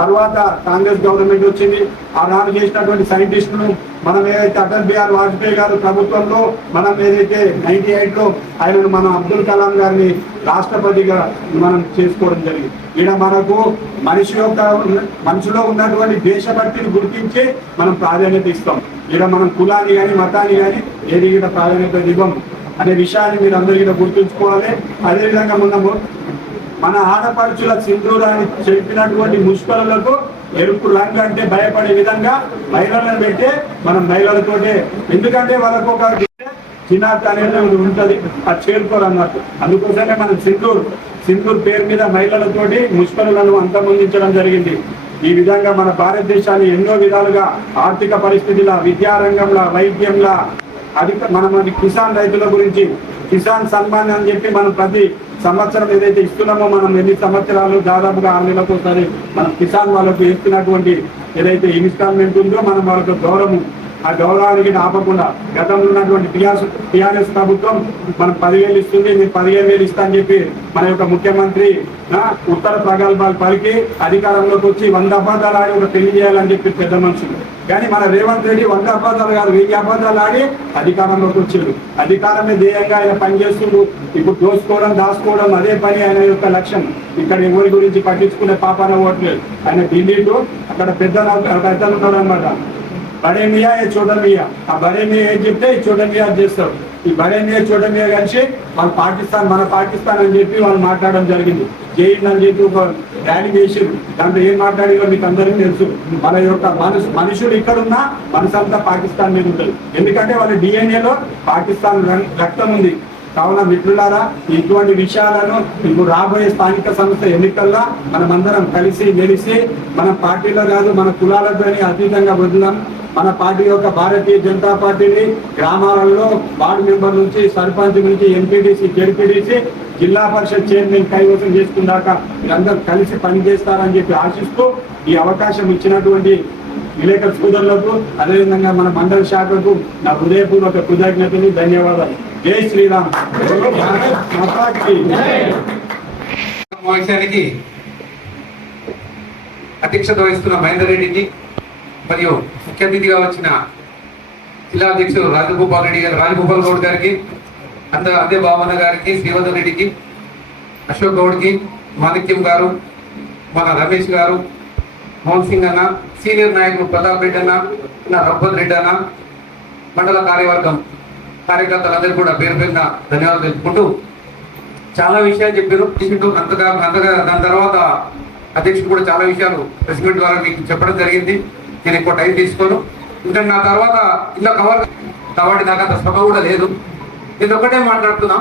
తర్వాత కాంగ్రెస్ గవర్నమెంట్ వచ్చింది. ఆనాడు చేసినటువంటి సైంటిస్టులు మనం ఏదైతే అటల్ బిహారీ వాజ్పేయి గారు ప్రభుత్వంలో మనం ఏదైతే 98లో ఆయనను మనం అబ్దుల్ కలాం గారిని రాష్ట్రపతిగా మనం చేసుకోవడం జరిగింది. ఈడ మనకు మనిషిలో ఉన్నటువంటి దేశభక్తిని గుర్తించి మనం ప్రాధాన్యత ఇస్తాం. ఈడ మనం కులాన్ని కానీ మతాన్ని కానీ ఏది ఈడ ప్రాధాన్యత ఇవ్వం అనే విషయాన్ని మీరు అందరూ ఈడ గుర్తుంచుకోవాలి. అదేవిధంగా మన ఆడపడుచుల సింధూరాన్ని చెప్పినటువంటి ముష్కరులకు ఎరుపు రంగు అంటే భయపడే విధంగా మహిళలను పెట్టి మనం మహిళలతోటే, ఎందుకంటే వాళ్ళకు ఒక చిన్నార్త అనేది ఉంటుంది, అది చేరుకోరు అన్నట్టు. అందుకోసమే మనం సింధూర్ పేరు మీద మహిళలతోటి ముష్కరులను అంతమొందించడం జరిగింది. ఈ విధంగా మన భారతదేశాన్ని ఎన్నో విధాలుగా ఆర్థిక పరిస్థితుల, విద్యారంగంలో, వైద్యంలో మనం కిసాన్ రైతుల గురించి కిసాన్ సన్మాన్ అని చెప్పి మనం ప్రతి సంవత్సరం ఏదైతే ఇస్తున్నామో, మనం ఎన్ని సంవత్సరాలు దాదాపుగా 6 నెలలకు ఒకసారి మనం కిసాన్ వాళ్ళకు ఇస్తున్నటువంటి ఏదైతే ఇన్స్టాల్మెంట్ ఉందో మనం వాళ్ళకు గౌరవం, ఆ గౌరవానికి ఆపకుండా గతంలో ఉన్నటువంటి టీఆర్ఎస్ ప్రభుత్వం మనం 10,000 ఇస్తుంది, మీరు 15,000 ఇస్తా అని చెప్పి మన యొక్క ముఖ్యమంత్రి ఉత్తర ప్రగల్భాలు పలికి అధికారంలోకి వచ్చి 100 అబద్ధాలు ఆడి ఒక పెళ్లి చేయాలని చెప్పి పెద్ద మనుషులు. కానీ మన రేవంత్ రెడ్డి 100 అబద్ధాలు కాదు 1000 అబద్ధాలు ఆడి అధికారంలోకి వచ్చాడు. అధికారమే ధ్యేయంగా ఆయన పనిచేస్తుండు. ఇప్పుడు దోసుకోవడం, దాచుకోవడం అదే పని ఆయన యొక్క లక్ష్యం. ఇక్కడ ఎవరి గురించి పట్టించుకునే పాపాన ఓట్లేదు. ఆయన ఢిల్లీలో అక్కడ పెద్ద ఉంటాడు అనమాట. బడే మియా ఏ చోట మియా, ఆ బడే మియా ఏం చెప్తే ఈ చోట మియా చేస్తారు. ఈ బడే మియా చోట మియా కలిసి వాళ్ళు పాకిస్తాన్, మన పాకిస్తాన్ అని చెప్పి వాళ్ళు మాట్లాడడం జరిగింది. జైన్ అని చెప్పి ఒక ర్యాలీ చేసారు. దాంట్లో ఏం మాట్లాడారో మీకు అందరికీ తెలుసు. మన యొక్క మనుషులు ఇక్కడున్నా మనసంతా పాకిస్తాన్ మీద ఉంటుంది. ఎందుకంటే వాళ్ళ డిఎన్ఏలో పాకిస్తాన్ రక్తం ఉంది. కావున మిత్రులారా, ఇటువంటి విషయాలను ఇప్పుడు రాబోయే స్థానిక సంస్థ ఎన్నికల్లో మనమందరం కలిసి మెలిసి మన పార్టీలో కాదు, మన కులాలకు కానీ అతీతంగా వదిలాం. మన పార్టీ యొక్క భారతీయ జనతా పార్టీని గ్రామాలలో వార్డు మెంబర్ నుంచి, సర్పంచ్ నుంచి, ఎంపీటీసీ, జెడ్పీటీసీ, జిల్లా పరిషత్ చైర్మన్ కైవసం చేసుకున్నాక మీరందరూ కలిసి పనిచేస్తారని చెప్పి ఆశిస్తూ ఈ అవకాశం ఇచ్చినటువంటి విలేకరు సోదరులకు, అదేవిధంగా మన మండల శాఖకు నా హృదయపూర్వక కృతజ్ఞతలు, ధన్యవాదాలు. జై శ్రీరామ్. సమావేశానికి అధ్యక్షత వహిస్తున్న మహేందర్ రెడ్డికి మరియు ముఖ్య అతిథిగా వచ్చిన జిల్లా అధ్యక్షుడు రాజగోపాల్ గౌడ్ గారికి, అదే బాబన్న గారికి, శ్రీవర్ధన్ రెడ్డికి, అశోక్ గౌడ్కి, మాణిక్యం గారు, మన రమేష్ గారు, మోహన్ సింగ్ అన్న, సీనియర్ నాయకులు ప్రతాప్ రెడ్డి అన్న, రఘుపత్ రెడ్డి అన్న, మండల కార్యవర్గం కార్యకర్తలందరూ కూడా పేరు పేరున ధన్యవాదాలు తెలుపుకుంటూ చాలా విషయాలు చెప్పారు. అంతగా దాని తర్వాత అధ్యక్షుడు కూడా చాలా విషయాలు ప్రెస్ మీట్ ద్వారా మీకు చెప్పడం జరిగింది. నేను ఎక్కువ టైం తీసుకోను. ఇంకా నా తర్వాత ఇలా కవర్ కాబట్టి నాకు అంత సభ కూడా లేదు. నేను ఒకటే మాట్లాడుతున్నా,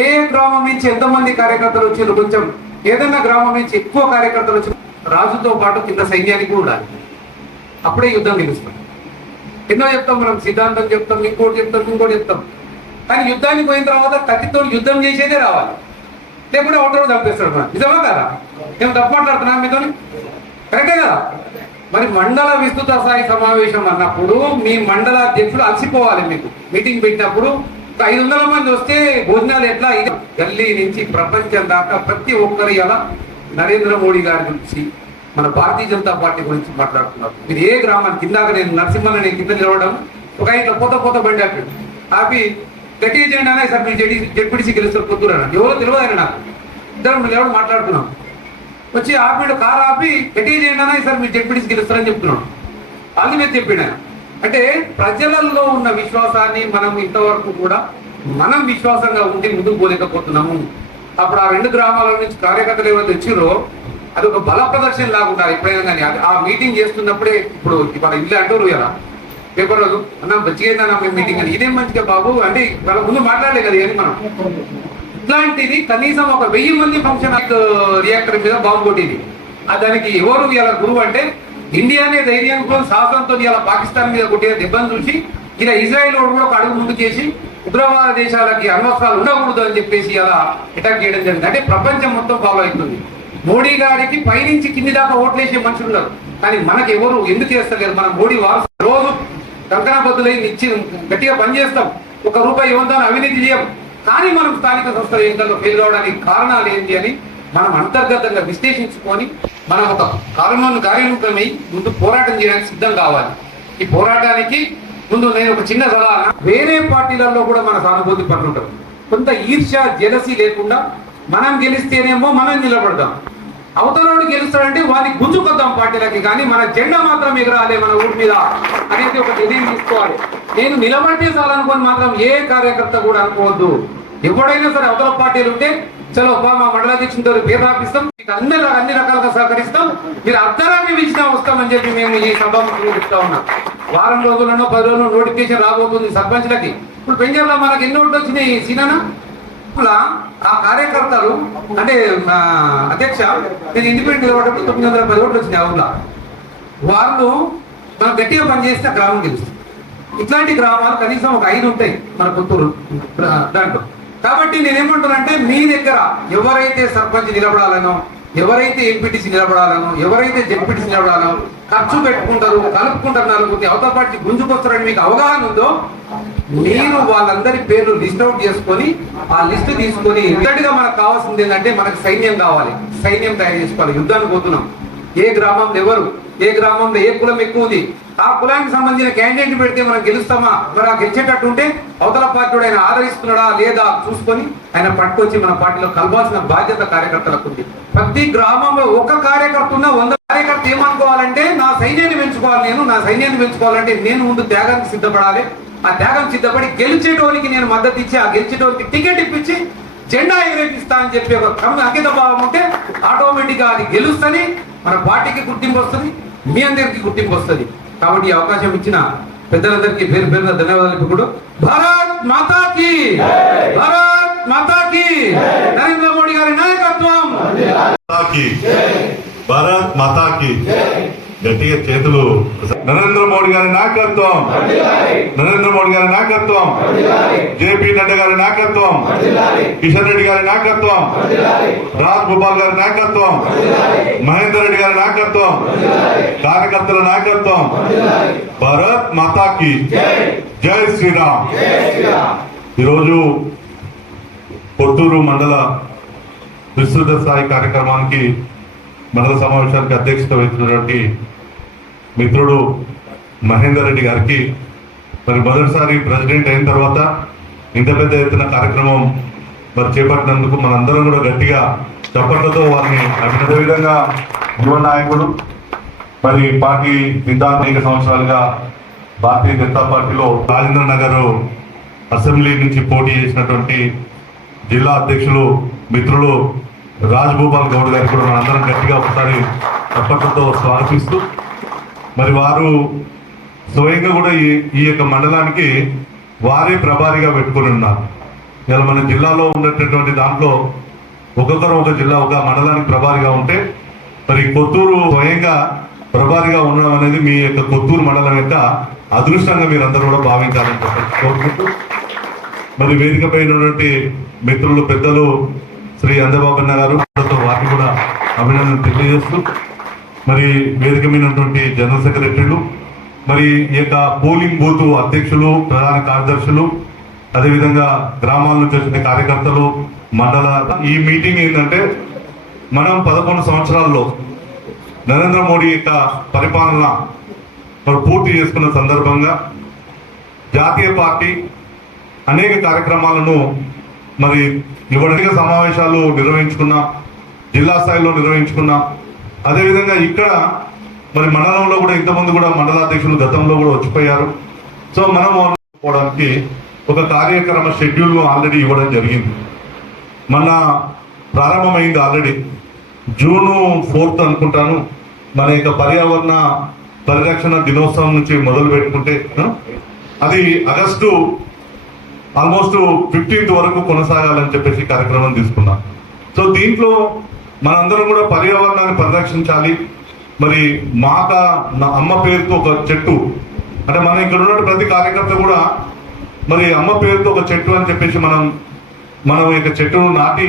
ఏ గ్రామం నుంచి ఎంతమంది కార్యకర్తలు వచ్చారు, కొంచెం ఏదైనా గ్రామం నుంచి ఎక్కువ కార్యకర్తలు వచ్చి రాజుతో పాటు కింద సైన్యానికి ఉండాలి. అప్పుడే యుద్ధం నిలుస్తాం. ఎన్నో చెప్తాం మనం, సిద్ధాంతం చెప్తాం, ఇంకోటి చెప్తాం. కానీ యుద్ధానికి పోయిన తర్వాత కత్తితో యుద్ధం చేసేదే రావాలి, లేకపోతే ఒకటో చంపేస్తాడు. మనం నిజమా కదా? మేము తప్పు మాట్లాడుతున్నా మీతో? కరెక్టే కదా? మరి మండల విస్తృత స్థాయి సమావేశం అన్నప్పుడు మీ మండల అధ్యక్షులు అలసిపోవాలి. మీకు మీటింగ్ పెట్టినప్పుడు 500 మంది వస్తే భోజనాలు ఎట్లా? గల్లీ నుంచి ప్రపంచం దాకా ప్రతి ఒక్కరు ఇలా నరేంద్ర మోడీ గారి గురించి, మన భారతీయ జనతా పార్టీ గురించి మాట్లాడుతున్నారు. మీరు ఏ గ్రామానికి, ఇందాక నేను నరసింహని కింద నిలవడం, ఒక ఇంట్లో పోత బండి ఆపి గట్టిగా చేయండి అనే సార్ మీరు జెడ్పీటీసీ గెలుస్తారు పొద్దున ఎవరో తెలియదు ఆయన నాకు ఇద్దరు ఎవరు మాట్లాడుతున్నాం వచ్చి ఆపిడు కారు ఆపి గట్టిగా చేయండి అనే సార్ మీరు జెడ్పీటీసీ గెలుస్తారని చెప్తున్నాం అది నేను చెప్పిన అంటే ప్రజలలో ఉన్న విశ్వాసాన్ని మనం ఇంతవరకు కూడా మనం విశ్వాసంగా ఉండి ముందుకు పోలేకపోతున్నాము. అప్పుడు ఆ 2 గ్రామాల నుంచి కార్యకర్తలు ఎవరైతే వచ్చిరో అది ఒక బల ప్రదర్శన లాగా ఉండాలి ఎప్పుడైనా కానీ. ఆ మీటింగ్ చేస్తున్నప్పుడే ఇప్పుడు ఇవాళ ఇల్లు అంటారు కదా పేపర్ రోజు అన్న మంచిగా మేము మీటింగ్ అని ఇదేం మంచిగా బాబు అంటే వాళ్ళ ముందు మాట్లాడలే కదా అని మనం ఇట్లాంటిది కనీసం ఒక 1000 మంది ఫంక్షన్ రియాక్టర్ మీద బాంబు కొట్టింది. దానికి ఎవరు ఇలా గురువు అంటే ఇండియానే ధైర్యంతో సాహసంతో ఇలా పాకిస్తాన్ మీద కొట్టిన దెబ్బను చూసి ఇలా ఇజ్రాయెల్ కూడా ఒక అడుగు ముందు చేసి ఉగ్రవాద దేశాలకి అణ్వస్త్రాలు ఉండకూడదు అని చెప్పేసి అలా అటాక్ చేయడం జరిగింది. అంటే ప్రపంచం మొత్తం ఫాలో అవుతుంది. మోడీ గారికి పైనుంచి కింది దాకా ఓట్లేసే మనుషులు ఉన్నారు కానీ మనకి ఎవరు ఎందుకు చేస్తలేరు. మన మోడీ వారసు రోజు కంకణబద్దులై గట్టిగా పనిచేస్తాం, 1 రూపాయి ఇవ్వదాన్ని అవినీతి చేయం. కానీ మనం స్థానిక సంస్థల ఎన్నికల్లో ఫెయిల్ అవడానికి కారణాలు ఏంటి అని మనం అంతర్గతంగా విశ్లేషించుకొని మనం ఒక కార్యరూపమై ముందు పోరాటం చేయడానికి సిద్ధం కావాలి. ఈ పోరాటానికి ముందు నేను ఒక చిన్న సలహా, వేరే పార్టీలలో కూడా మన సానుభూతి పనులు ఉంటారు. కొంత ఈర్ష్య జెలసీ లేకుండా మనం గెలిస్తేనేమో మనం నిలబడదాం, అవతలోడు గెలుస్తాడంటే వాడిని గుంజుకొద్దాం పార్టీలకి, కానీ మన జెండా మాత్రం ఎగరాలి మన ఊరి మీద అనేది ఒక నిర్ణయం తీసుకోవాలి. నేను నిలబడితే చాలనుకొని మాత్రం ఏ కార్యకర్త కూడా అనుకోవద్దు. ఎవడైనా సరే అవతల పార్టీలు ఉంటే చలో మా మండలాధ్యక్షులతో పేరు రాపిస్తాం, అన్ని రకాలుగా సహకరిస్తాం, మీరు అర్ధరాత్రి పిలిచినా వస్తామని చెప్పి మేము ఈ సభాముఖంగా చెప్తా ఉన్నాం. వారం రోజులను 10 రోజులు నోటిఫికేషన్ రాబోతుంది సర్పంచ్లకి. ఇప్పుడు పెంజర్లో మనకి ఎన్ని ఓట్లు వచ్చినాయి సీనా ఆ కార్యకర్తలు అంటే అధ్యక్ష నేను ఇండిపెండెంట్ నిలబడేప్పుడు 910 ఓట్లు వచ్చినాయి. అవునా వాళ్ళు మనం గట్టిగా పనిచేస్తే గ్రామం గెలుస్తుంది. ఇట్లాంటి గ్రామాలు కనీసం ఒక 5 ఉంటాయి మన పుత్తూరు దాంట్లో. కాబట్టి నేనేమంటానంటే మీ దగ్గర ఎవరైతే సర్పంచ్ నిలబడాలనో, ఎవరైతే ఎంపీటీసీ నిలబడాలనో, ఎవరైతే జెడ్పీటీసీ నిలబడాలనో ఖర్చు పెట్టుకుంటారు, కలుపుకుంటారు, నలుగురి అవతల పార్టీ గుంజుకొస్తారని మీకు అవగాహన ఉందో మీరు వాళ్ళందరి పేర్లు లిస్ట్ అవుట్ చేసుకొని ఆ లిస్ట్ తీసుకొని ఇద్దటిగా మనకు కావాల్సింది ఏంటంటే మనకు సైన్యం కావాలి. సైన్యం తయారు చేసుకోవాలి. యుద్ధానికి పోతున్నాం. ఏ గ్రామంలో ఎవరు, ఏ గ్రామంలో ఏ కులం ఎక్కువ ఉంది, ఆ కులానికి సంబంధించిన క్యాండిడేట్ పెడితే మనం గెలుస్తామా, మరి ఆ గెలిచేటట్టు ఉంటే అవతల పార్టీ ఆయన ఆదరిస్తున్నాడా లేదా చూసుకొని ఆయన పట్టుకొచ్చి మన పార్టీలో కలవాల్సిన బాధ్యత కార్యకర్తలకు ఉంది. ప్రతి గ్రామంలో ఒక కార్యకర్త ఉన్న 100 కార్యకర్త ఏమనుకోవాలంటే నా సైన్యాన్ని పెంచుకోవాలి, నా సైన్యాన్ని పెంచుకోవాలంటే నేను ముందు త్యాగానికి సిద్ధపడాలి. ఆ త్యాగం సిద్ధపడి గెలిచేటోనికి నేను మద్దతు ఇచ్చి ఆ గెలిచేటోనికి టికెట్ ఇప్పించి జెండా ఎగరేపిస్తా అని చెప్పి ఒక అంకిత భావం ఉంటే ఆటోమేటిక్ గా అది గెలుస్తుంది, మన పార్టీకి గుర్తింపు వస్తుంది, మీ అందరికి గుర్తింపు వస్తుంది. కాబట్టి ఈ అవకాశం ఇచ్చిన పెద్దలందరికీ పేరు పేరున ధన్యవాదాలు. కూడా భారత్ మాతాకి, భారత్ మాతాకి, నరేంద్ర మోడీ గారి నాయకత్వం, భారత్ మాతాకి. గట్టిగా చేతులు. నరేంద్ర మోడీ గారి నాయకత్వం, నరేంద్ర మోడీ గారి నాయకత్వం, జేపీ నడ్డా గారి నాయకత్వం, కిషన్ రెడ్డి గారి నాయకత్వం, రాజ్ గోపాల్ గారి నాయకత్వం, మహేందర్ రెడ్డి గారి నాయకత్వం, కార్యకర్తల నాయకత్వం. భారత్ మాతాకి జై శ్రీరామ్. ఈరోజు పొట్టూరు మండల విస్తృత స్థాయి కార్యక్రమానికి మండల సమావేశానికి అధ్యక్షత వహించినటువంటి మిత్రుడు మహేందర్ రెడ్డి గారికి మరి మొదటిసారి ప్రెసిడెంట్ అయిన తర్వాత ఇంత పెద్ద ఎత్తున కార్యక్రమం మరి చేపట్టినందుకు మనందరం కూడా గట్టిగా చప్పట్లతో వారిని అభినంద విధంగా యువ నాయకుడు మరి పార్టీ సిద్ధాంతిక సంవత్సరాలుగా భారతీయ జనతా పార్టీలో రాజేంద్ర నగర్ అసెంబ్లీ నుంచి పోటీ చేసినటువంటి జిల్లా అధ్యక్షులు మిత్రులు రాజగోపాల్ గౌడ్ గారికి కూడా మనందరం గట్టిగా ఒకసారి చప్పట్లతో స్వాగతిస్తూ మరి వారు స్వయంగా కూడా ఈ యొక్క మండలానికి వారే ప్రభారిగా పెట్టుకుని ఉన్నారు. ఇలా మన జిల్లాలో ఉన్నటువంటి దాంట్లో ఒక్కొక్కరు ఒక జిల్లా ఒక మండలానికి ప్రభారిగా ఉంటే మరి కొత్తూరు స్వయంగా ప్రభారిగా ఉండడం అనేది మీ యొక్క కొత్తూరు మండలం యొక్క అదృష్టంగా మీరందరూ కూడా భావించాలని కోరుకుంటూ మరి వేదికపై ఉన్నటువంటి మిత్రులు పెద్దలు శ్రీ అందబాబన్న గారు వారికి కూడా అభినందన తెలియజేస్తూ మరి వేదిక మీదటువంటి జనరల్ సెక్రటరీలు మరి ఈ యొక్క పోలింగ్ బూత్ అధ్యక్షులు ప్రధాన కార్యదర్శులు అదేవిధంగా గ్రామాల నుంచి వచ్చిన కార్యకర్తలు మండల ఈ మీటింగ్ ఏంటంటే మనం 11 సంవత్సరాల్లో నరేంద్ర మోడీ యొక్క పరిపాలన మరి పూర్తి చేసుకున్న సందర్భంగా జాతీయ పార్టీ అనేక కార్యక్రమాలను మరి ఇవ్వడానికి సమావేశాలు నిర్వహించుకున్నాం, జిల్లా స్థాయిలో నిర్వహించుకున్నాం. అదేవిధంగా ఇక్కడ మరి మండలంలో కూడా ఇంతకుముందు కూడా మండలాధ్యక్షులు గతంలో కూడా వచ్చిపోయారు. సో మనం పోవడానికి ఒక కార్యక్రమ షెడ్యూల్ ఆల్రెడీ ఇవ్వడం జరిగింది. మన ప్రారంభమైంది ఆల్రెడీ జూన్ 4th అనుకుంటాను. మన యొక్క పర్యావరణ పరిరక్షణ దినోత్సవం నుంచి మొదలు పెట్టుకుంటే అది ఆగస్టు ఆల్మోస్ట్ 15th వరకు కొనసాగాలని చెప్పేసి కార్యక్రమం తీసుకున్నాం. సో దీంట్లో మనందరం కూడా పర్యావరణాన్ని పరిరక్షించాలి. మరి మాత నా అమ్మ పేరుతో ఒక చెట్టు, అంటే మనం ఇక్కడ ఉన్న ప్రతి కార్యకర్త కూడా మరి అమ్మ పేరుతో ఒక చెట్టు అని చెప్పేసి మనం ఇక చెట్టును నాటి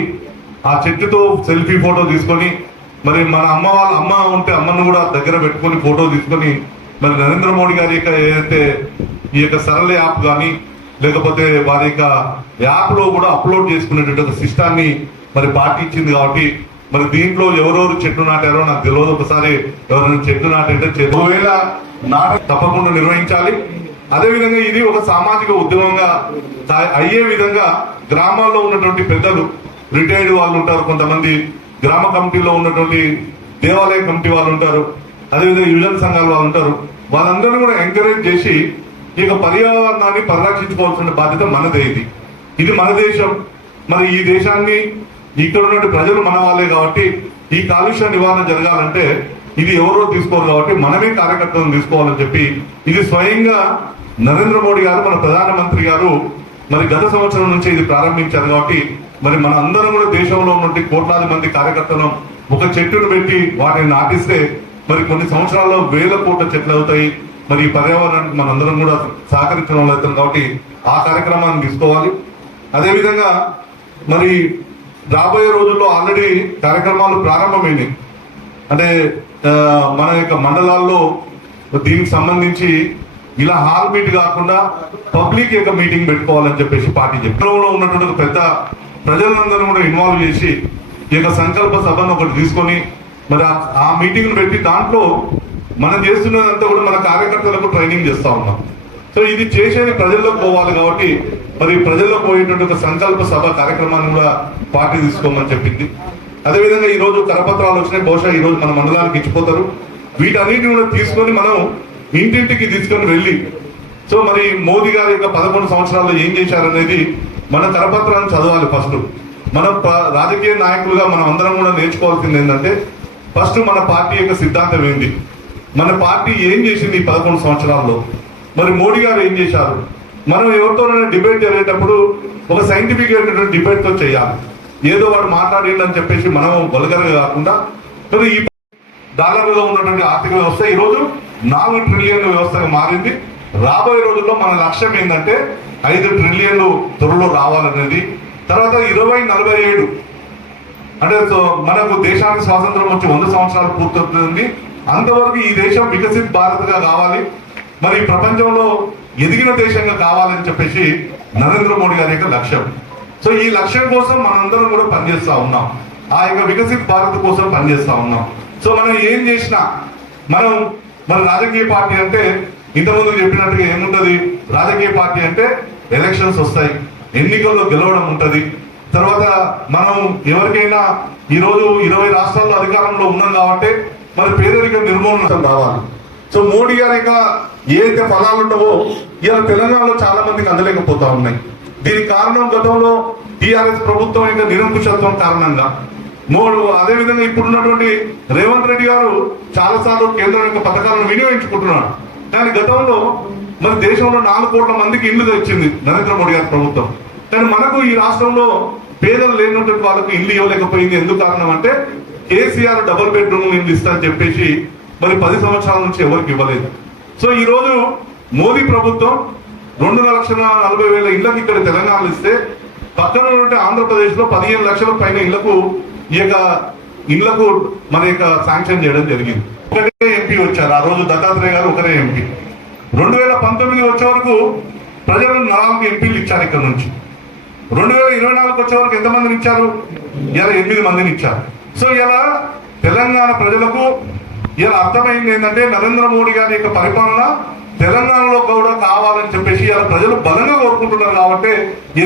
ఆ చెట్టుతో సెల్ఫీ ఫోటో తీసుకొని మరి మన అమ్మ ఉంటే అమ్మను కూడా దగ్గర పెట్టుకొని ఫోటో తీసుకొని మరి నరేంద్ర మోడీ గారి యొక్క ఏదైతే ఈ యొక్క సరళ యాప్ కానీ లేకపోతే వారి యొక్క యాప్ లో కూడా అప్లోడ్ చేసుకునేటువంటి ఒక సిస్టాన్ని మరి పార్టీ ఇచ్చింది. కాబట్టి మరి దీంట్లో ఎవరెవరు చెట్టు నాటారో నాకు తెలియదు. ఒకసారి ఎవరైనా చెట్టు నాటంటే ఒకవేళ తప్పకుండా నిర్వహించాలి. అదేవిధంగా ఇది ఒక సామాజిక ఉద్యమంగా అయ్యే విధంగా గ్రామాల్లో ఉన్నటువంటి పెద్దలు, రిటైర్డ్ వాళ్ళు ఉంటారు, కొంతమంది గ్రామ కమిటీలో ఉన్నటువంటి దేవాలయ కమిటీ వాళ్ళు ఉంటారు, అదేవిధంగా యువజన సంఘాల వాళ్ళు ఉంటారు. వాళ్ళందరూ కూడా ఎంకరేజ్ చేసి ఇక పర్యావరణాన్ని పరిరక్షించుకోవాల్సిన బాధ్యత మనదే. ఇది మన దేశం. మరి ఈ దేశాన్ని ఇక్కడ ఉన్నటువంటి ప్రజలు మన వాళ్ళే కాబట్టి ఈ కాలుష్య నివారణ జరగాలంటే ఇది ఎవరో తీసుకోరు కాబట్టి మనమే కార్యకర్తలను తీసుకోవాలని చెప్పి ఇది స్వయంగా నరేంద్ర మోడీ గారు మన ప్రధానమంత్రి గారు మరి గత సంవత్సరం నుంచి ఇది ప్రారంభించారు. కాబట్టి మరి మన అందరం కూడా దేశంలో ఉన్నటువంటి కోట్లాది మంది కార్యకర్తలను ఒక చెట్టును పెట్టి వాటిని నాటిస్తే మరి కొన్ని సంవత్సరాల్లో 1000 కోట్ల చెట్లు అవుతాయి. మరి ఈ పర్యావరణానికి మనందరం కూడా సహకరించడం అవుతాం కాబట్టి ఆ కార్యక్రమాన్ని తీసుకోవాలి. అదేవిధంగా మరి రాబోయే రోజుల్లో ఆల్రెడీ కార్యక్రమాలు ప్రారంభమైనాయి. అంటే మన యొక్క మండలాల్లో దీనికి సంబంధించి ఇలా హాల్ మీట్ కాకుండా పబ్లిక్ యొక్క మీటింగ్ పెట్టుకోవాలని చెప్పేసి పార్టీ చెప్పడంలో ఉన్నటువంటి పెద్ద ప్రజలందరూ కూడా ఇన్వాల్వ్ చేసి ఈ యొక్క సంకల్ప సభను ఒకటి తీసుకొని మరి ఆ మీటింగ్ పెట్టి దాంట్లో మనం చేస్తున్నదంతా కూడా మన కార్యకర్తలకు ట్రైనింగ్ చేస్తా ఉన్నాం. సో ఇది చేసేది ప్రజల్లోకి పోవాలి కాబట్టి మరి ప్రజల్లో పోయేటువంటి ఒక సంకల్ప సభ కార్యక్రమాన్ని కూడా పార్టీ తీసుకోమని చెప్పింది. అదేవిధంగా ఈ రోజు కరపత్రాలు వచ్చినాయి, బహుశా ఈ రోజు మన మండలానికి ఇచ్చిపోతారు. వీటన్నిటిని కూడా తీసుకొని మనం ఇంటింటికి తీసుకొని వెళ్ళి సో మరి మోదీ గారి యొక్క 11 సంవత్సరాల్లో ఏం చేశారనేది మన కరపత్రాన్ని చదవాలి. ఫస్ట్ మనం రాజకీయ నాయకులుగా మనం అందరం కూడా నేర్చుకోవాల్సింది ఏంటంటే ఫస్ట్ మన పార్టీ యొక్క సిద్ధాంతం ఏంటి, మన పార్టీ ఏం చేసింది ఈ 11 సంవత్సరాల్లో, మరి మోడీ గారు ఏం చేశారు. మనం ఎవరితోనైనా డిబేట్ జరిగేటప్పుడు ఒక సైంటిఫిక్ అయినటువంటి డిబేట్ తో చేయాలి. ఏదో వాడు మాట్లాడిందని చెప్పేసి మనం వల్గర్గా కాకుండా మరి ఈ డాలర్లో ఉన్నటువంటి ఆర్థిక వ్యవస్థ ఈ రోజు 4 ట్రిలియన్ల వ్యవస్థగా మారింది. రాబోయే రోజుల్లో మన లక్ష్యం ఏంటంటే 5 ట్రిలియన్లు త్వరలో రావాలనేది. తర్వాత 2047 అంటే మనకు దేశానికి స్వాతంత్రం వచ్చి 100 సంవత్సరాలు పూర్తవుతుంది. అంతవరకు ఈ దేశం వికసిత్ భారత్ గా కావాలి, మరి ప్రపంచంలో ఎదిగిన దేశంగా కావాలని చెప్పేసి నరేంద్ర మోడీ గారి యొక్క లక్ష్యం. సో ఈ లక్ష్యం కోసం మనందరం కూడా పనిచేస్తా ఉన్నాం. ఆ యొక్క వికసిత్ భారత్ కోసం పనిచేస్తా ఉన్నాం. సో మనం ఏం చేసినా మన రాజకీయ పార్టీ అంటే ఇంతకుముందు చెప్పినట్టుగా ఏముంటది, రాజకీయ పార్టీ అంటే ఎలక్షన్స్ వస్తాయి, ఎన్నికల్లో గెలవడం ఉంటది. తర్వాత మనం ఎవరికైనా ఈ రోజు 20 రాష్ట్రాల్లో అధికారంలో ఉన్నాం కాబట్టి మరి పేదరిక నిర్మూలన రావాలి. సో మోడీ గారి యొక్క ఏదైతే ఫలాలు ఉండవో ఇవాళ తెలంగాణలో చాలా మందికి అందలేకపోతా ఉన్నాయి. దీనికి కారణం గతంలో టీఆర్ఎస్ ప్రభుత్వం యొక్క నిరంకుశత్వం కారణంగా అదేవిధంగా ఇప్పుడున్నటువంటి రేవంత్ రెడ్డి గారు చాలా సార్లు కేంద్రం యొక్క పథకాలను వినియోగించుకుంటున్నాడు. కానీ గతంలో మన దేశంలో 4 కోట్ల మందికి ఇల్లు తెచ్చింది నరేంద్ర మోడీ గారి ప్రభుత్వం. కానీ మనకు ఈ రాష్ట్రంలో పేదలు లేనటువంటి వాళ్ళకు ఇల్లు ఇవ్వలేకపోయింది. ఎందుకు కారణం అంటే కేసీఆర్ డబుల్ బెడ్రూమ్ ఇల్లు ఇస్తారని చెప్పేసి మరి 10 సంవత్సరాల నుంచి ఎవరికి ఇవ్వలేదు. సో ఈ రోజు మోదీ ప్రభుత్వం 2,40,000 ఇళ్లకు ఇక్కడ తెలంగాణలో ఇస్తే పక్కన ఉంటే ఆంధ్రప్రదేశ్ లో 15 లక్షల పైన ఇళ్లకు మన యొక్క శాంక్షన్ చేయడం జరిగింది. ఒకటే ఎంపీ వచ్చారు ఆ రోజు, దత్తాత్రేయ గారు ఒకరే ఎంపీ. 2019 వచ్చే వరకు ప్రజలు 4 ఎంపీలు ఇచ్చారు ఇక్కడ నుంచి. 2024 వచ్చే వరకు ఎంతమందిని ఇచ్చారు? ఇలా 8 మందిని ఇచ్చారు. సో ఇలా తెలంగాణ ప్రజలకు ఇలా అర్థమైంది ఏంటంటే నరేంద్ర మోడీ గారి యొక్క పరిపాలన తెలంగాణలో కూడా కావాలని చెప్పేసి ఇలా ప్రజలు బలంగా కోరుకుంటున్నారు కాబట్టి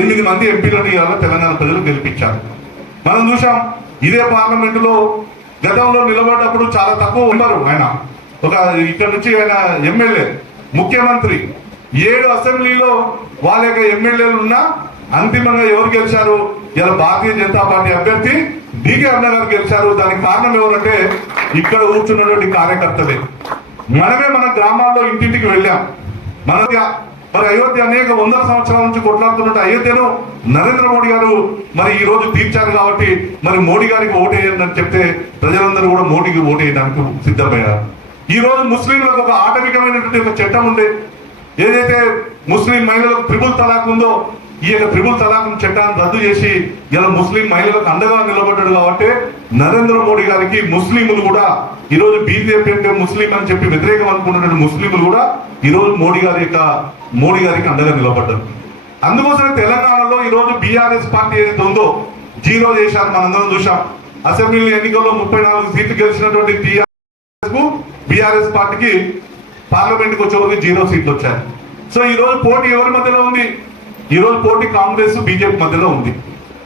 8 మంది ఎంపీలను ఇవాళ తెలంగాణ ప్రజలు గెలిపించారు. మనం చూసాం ఇదే పార్లమెంటులో గతంలో నిలబడ్డప్పుడు చాలా తక్కువ ఉన్నారు. ఆయన ఇక్కడ నుంచి ఆయన ఎమ్మెల్యే, ముఖ్యమంత్రి 7 అసెంబ్లీలో వాళ్ళ యొక్క ఎమ్మెల్యేలు ఉన్నా అంతిమంగా ఎవరు గెలిచారు? ఇలా భారతీయ జనతా పార్టీ అభ్యర్థి డికే అరుణ గారు గెలిచారు. దానికి కారణం ఎవరంటే ఇక్కడ కూర్చున్నటువంటి కార్యకర్తలే. మనమే మన గ్రామాల్లో ఇంటింటికి వెళ్ళాం. మరి అయోధ్య అనేక 100 సంవత్సరాల నుంచి కొట్లాడుతున్నట్టు అయోధ్యను నరేంద్ర మోడీ గారు మరి ఈ రోజు తీర్చారు కాబట్టి మరి మోడీ గారికి ఓటేయండి అని చెప్తే ప్రజలందరూ కూడా మోడీకి ఓటేయడానికి సిద్ధమయ్యారు. ఈ రోజు ముస్లింలకు ఒక ఆటవికమైనటువంటి ఒక చట్టం ఉంది. ఏదైతే ముస్లిం మహిళలకు త్రిపుల్ తలాక్ ఉందో ఈ యొక్క త్రిపుల్ తలాక్ చట్టాన్ని రద్దు చేసి ఇలా ముస్లిం మహిళలకు అండగా నిలబడ్డాడు కాబట్టి నరేంద్ర మోడీ గారికి ముస్లింలు కూడా ఈ రోజు బీజేపీ అంటే ముస్లిం అని చెప్పి వ్యతిరేకం అనుకున్నటువంటి ముస్లింలు కూడా ఈ రోజు మోడీ గారికి అండగా నిలబడ్డారు. అందుకోసమే తెలంగాణలో ఈ రోజు బీఆర్ఎస్ పార్టీ ఏదైతే ఉందో జీరో చేశారు. మనందరం చూసాం. అసెంబ్లీ ఎన్నికల్లో 34 సీట్లు గెలిచినటువంటి బీఆర్ఎస్ పార్టీకి పార్లమెంట్కి వచ్చేవరకు 0 సీట్లు వచ్చాయి. సో ఈ రోజు పోటీ ఎవరి మధ్యలో ఉంది? ఈ రోజు పోటీ కాంగ్రెస్ బీజేపీ మధ్యలో ఉంది.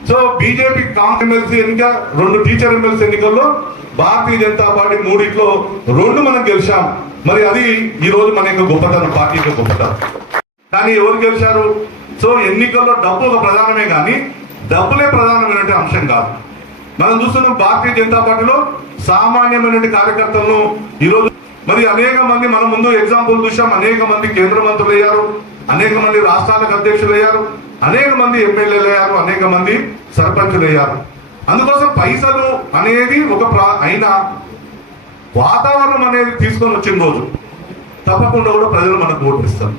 సో బీజేపీ కాంగ్రెస్ ఎమ్మెల్సీ ఎన్నిక, 2 టీచర్ ఎమ్మెల్సీ ఎన్నికల్లో భారతీయ జనతా పార్టీ 3 2 మనం గెలిచాం. మరి అది ఈ రోజు మన యొక్క గొప్పతనం, పార్టీ యొక్క గొప్పతనం. కానీ ఎవరు గెలిచారు? సో ఎన్నికల్లో డబ్బు ఒక ప్రధానమే కానీ డబ్బులే ప్రధానమైనటువంటి అంశం కాదు. మనం చూస్తున్నాం భారతీయ జనతా పార్టీలో సామాన్యమైనటువంటి కార్యకర్తలను ఈరోజు మరి అనేక మంది మన ముందు ఎగ్జాంపుల్ చూసాం. అనేక మంది కేంద్ర మంత్రులు అయ్యారు, అనేక మంది రాష్ట్రాలకు అధ్యక్షులు అయ్యారు, అనేక మంది ఎమ్మెల్యేలు అయ్యారు, అనేక మంది సర్పంచులు అయ్యారు. అందుకోసం పైసలు అనేది అయినా వాతావరణం అనేది తీసుకొని వచ్చిన రోజు తప్పకుండా కూడా ప్రజలు మనకు ఓటిస్తారు.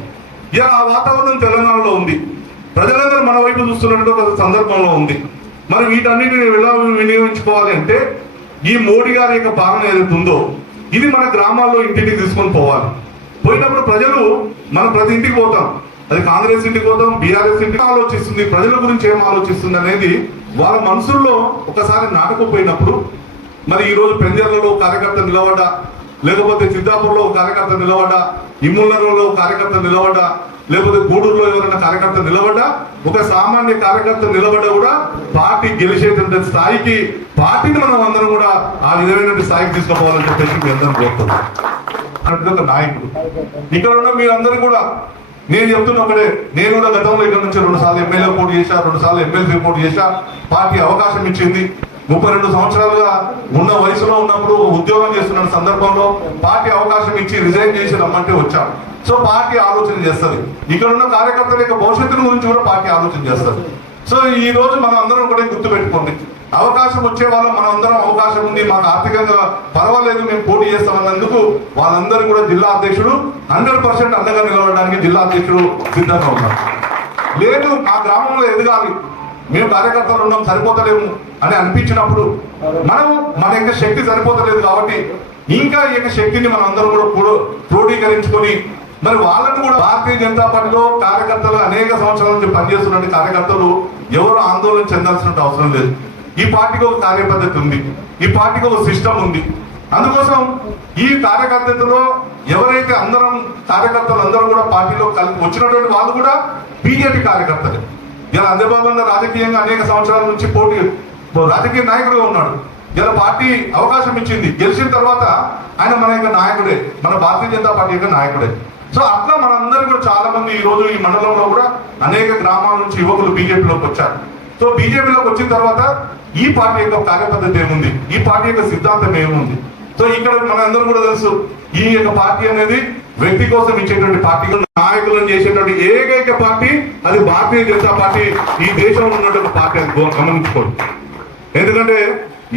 ఇలా ఆ వాతావరణం తెలంగాణలో ఉంది. ప్రజలందరూ మన వైపు చూస్తున్నట్టు ఒక సందర్భంలో ఉంది. మరి వీటన్నిటిని ఎలా వినియోగించుకోవాలి అంటే ఈ మోడీ గారి యొక్క పాలన ఏదైతే ఉందో ఇది మన గ్రామాల్లో ఇంటింటికి తీసుకొని పోవాలి. పోయినప్పుడు ప్రజలు మనం ప్రతి ఇంటికి పోతాం. అది కాంగ్రెస్ ఇంటికి పోతాం, బీఆర్ఎస్ ఇంటికి ఆలోచిస్తుంది, ప్రజల గురించి ఏం ఆలోచిస్తుంది అనేది వాళ్ళ మనసుల్లో ఒకసారి నాటకపోయినప్పుడు మరి ఈ రోజు పెంజర్లలో కార్యకర్త నిలబడ్డా, లేకపోతే సిద్ధాపూర్లో కార్యకర్త నిలబడ్డా, ఇమ్ములనగర్లో కార్యకర్త నిలబడ్డా, లేకపోతే గూడూరులో ఎవరైనా కార్యకర్త నిలబడ్డా, ఒక సామాన్య కార్యకర్త నిలబడ్డా కూడా పార్టీ గెలిచేటువంటి స్థాయికి పార్టీని మనం అందరం కూడా ఆ విధమైన స్థాయికి తీసుకుపోవాలని చెప్పేసి మీ అందరం కోరుతున్నాం. ఒక నాయకుడు ఇక్కడ ఉన్న మీరందరూ కూడా నేను చెప్తున్న ఒకటే, నేను కూడా గతంలో ఇక్కడ నుంచి 2 సార్లు ఎమ్మెల్యే పోటీ చేశా, 2 సార్లు ఎమ్మెల్సీ పోటీ చేశా. పార్టీ అవకాశం ఇచ్చింది. 32 సంవత్సరాలుగా ఉన్న వయసులో ఉన్నప్పుడు ఉద్యోగం చేస్తున్న సందర్భంలో పార్టీ అవకాశం ఇచ్చి రిజైన్ చేసి రమ్మంటే వచ్చాను. సో పార్టీ ఆలోచన చేస్తుంది. ఇక్కడ ఉన్న కార్యకర్తల యొక్క భవిష్యత్తు గురించి కూడా పార్టీ ఆలోచన చేస్తుంది. సో ఈ రోజు మనం అందరం కూడా గుర్తు పెట్టుకోండి, అవకాశం వచ్చే వాళ్ళం మనం అందరం అవకాశం ఉంది, మాకు ఆర్థికంగా పర్వాలేదు, మేము పోటీ చేస్తామన్నందుకు వాళ్ళందరూ కూడా జిల్లా అధ్యక్షుడు 100% అండగా నిలబడడానికి జిల్లా అధ్యక్షుడు సిద్ధంగా ఉన్నారు. లేదు మా గ్రామంలో ఎదగాలి, మేము కార్యకర్తలు ఉన్నాం, సరిపోతలేము అని అనిపించినప్పుడు మన యొక్క శక్తి సరిపోతలేదు కాబట్టి ఇంకా ఈ యొక్క శక్తిని మనం అందరం కూడా క్రోడీకరించుకొని మరి వాళ్ళని కూడా భారతీయ జనతా పార్టీలో కార్యకర్తలు అనేక సంవత్సరాల నుంచి పనిచేస్తున్న కార్యకర్తలు ఎవరు ఆందోళన చెందాల్సిన అవసరం లేదు. ఈ పార్టీకి ఒక కార్యపద్ధతి ఉంది, ఈ పార్టీకి ఒక సిస్టమ్ ఉంది. అందుకోసం ఈ కార్యకర్తలో ఎవరైతే కార్యకర్తలు అందరూ కూడా పార్టీలో కలిపి వచ్చినటువంటి వాళ్ళు కూడా బీజేపీ కార్యకర్తలే. ఇలా అందబాబు రాజకీయంగా అనేక సంవత్సరాల నుంచి రాజకీయ నాయకుడుగా ఉన్నాడు. ఇలా పార్టీ అవకాశం ఇచ్చింది, గెలిచిన తర్వాత ఆయన మన యొక్క నాయకుడే, మన భారతీయ జనతా పార్టీ యొక్క నాయకుడే. సో అట్లా మనందరూ కూడా చాలా మంది ఈ రోజు ఈ మండలంలో కూడా అనేక గ్రామాల నుంచి యువకులు బీజేపీలోకి వచ్చారు. సో బీజేపీలోకి వచ్చిన తర్వాత ఈ పార్టీ యొక్క కార్యపద్ధతి ఏముంది, ఈ పార్టీ యొక్క సిద్ధాంతం ఏముంది. సో ఇక్కడ మనందరూ కూడా తెలుసు, ఈ యొక్క పార్టీ అనేది వ్యక్తి కోసం ఇచ్చేటువంటి పార్టీ, నాయకులను చేసేటువంటి ఏకైక పార్టీ అది భారతీయ జనతా పార్టీ. ఈ దేశంలో ఉన్నటువంటి పార్టీ అది గమనించుకోండి. ఎందుకంటే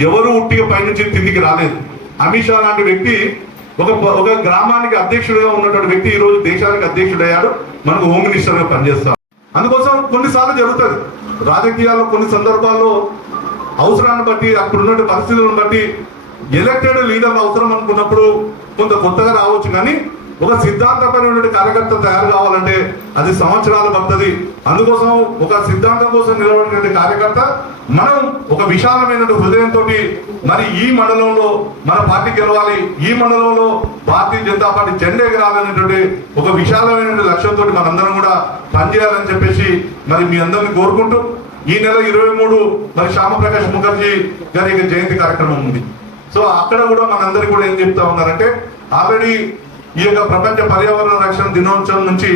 ఎవరు ఉట్టిగా పైనుంచి కిందికి రాలేదు. అమిత్ షా లాంటి వ్యక్తి ఒక గ్రామానికి అధ్యక్షుడిగా ఉన్నటువంటి వ్యక్తి ఈ రోజు దేశానికి అధ్యక్షుడయ్యాడు, మనకు హోమ్ మినిస్టర్ గా పనిచేస్తాడు. అందుకోసం కొన్నిసార్లు జరుగుతుంది రాజకీయాల్లో, కొన్ని సందర్భాల్లో అవసరాన్ని బట్టి అక్కడున్న పరిస్థితులను బట్టి ఎలక్టెడ్ లీడర్లు అవసరం అనుకున్నప్పుడు కొంత కొత్తగా రావచ్చు. కానీ ఒక సిద్ధాంతపరమైన కార్యకర్త తయారు కావాలంటే అది సంవత్సరాలు పడుతుంది. అందుకోసం ఒక సిద్ధాంతం కోసం నిలబడిన కార్యకర్త మనం ఒక విశాలమైన హృదయంతో మరి ఈ మండలంలో మన పార్టీ గెలవాలి, ఈ మండలంలో భారతీయ జనతా పార్టీ జెండా ఎగరాలనేటువంటి ఒక విశాలమైన లక్ష్యంతో మనందరం కూడా పనిచేయాలని చెప్పేసి మరి మీ అందరిని కోరుకుంటూ ఈ నెల 23 మరి శ్యామప్రకాష్ ముఖర్జీ గారి జయంతి కార్యక్రమం ఉంది. సో అక్కడ కూడా మనందరికీ కూడా ఏం చెప్తా ఉన్నారంటే ఆల్రెడీ ఈ యొక్క ప్రపంచ పర్యావరణ రక్షణ దినోత్సవం నుంచి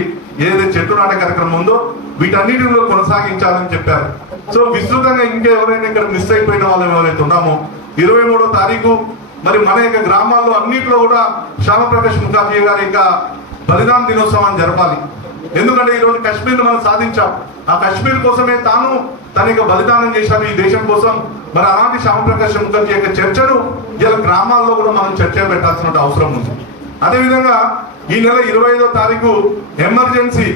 ఏదైతే చెట్టు నాటే కార్యక్రమం ఉందో వీటన్నిటిలో కొనసాగించాలని చెప్పారు. సో విస్తృతంగా ఇంకా ఎవరైనా ఇక్కడ మిస్ అయిపోయిన వాళ్ళు ఎవరైతే ఉన్నామో 23వ తారీఖు మరి మన యొక్క గ్రామాల్లో అన్నింటిలో కూడా శ్యామప్రకాష్ ముఖర్జీ గారి యొక్క బలిదాన దినోత్సవాన్ని జరపాలి. ఎందుకంటే ఈరోజు కాశ్మీర్ మనం సాధించాం. ఆ కాశ్మీర్ కోసమే తాను తన యొక్క బలిదానం చేశారు ఈ దేశం కోసం. మరి అలాంటి శ్యామప్రకాష్ ముఖర్జీ యొక్క చర్చను ఇలా గ్రామాల్లో కూడా మనం చర్చ పెట్టాల్సిన అవసరం ఉంది. అదేవిధంగా ఈ నెల 25వ తారీఖు ఎమర్జెన్సీ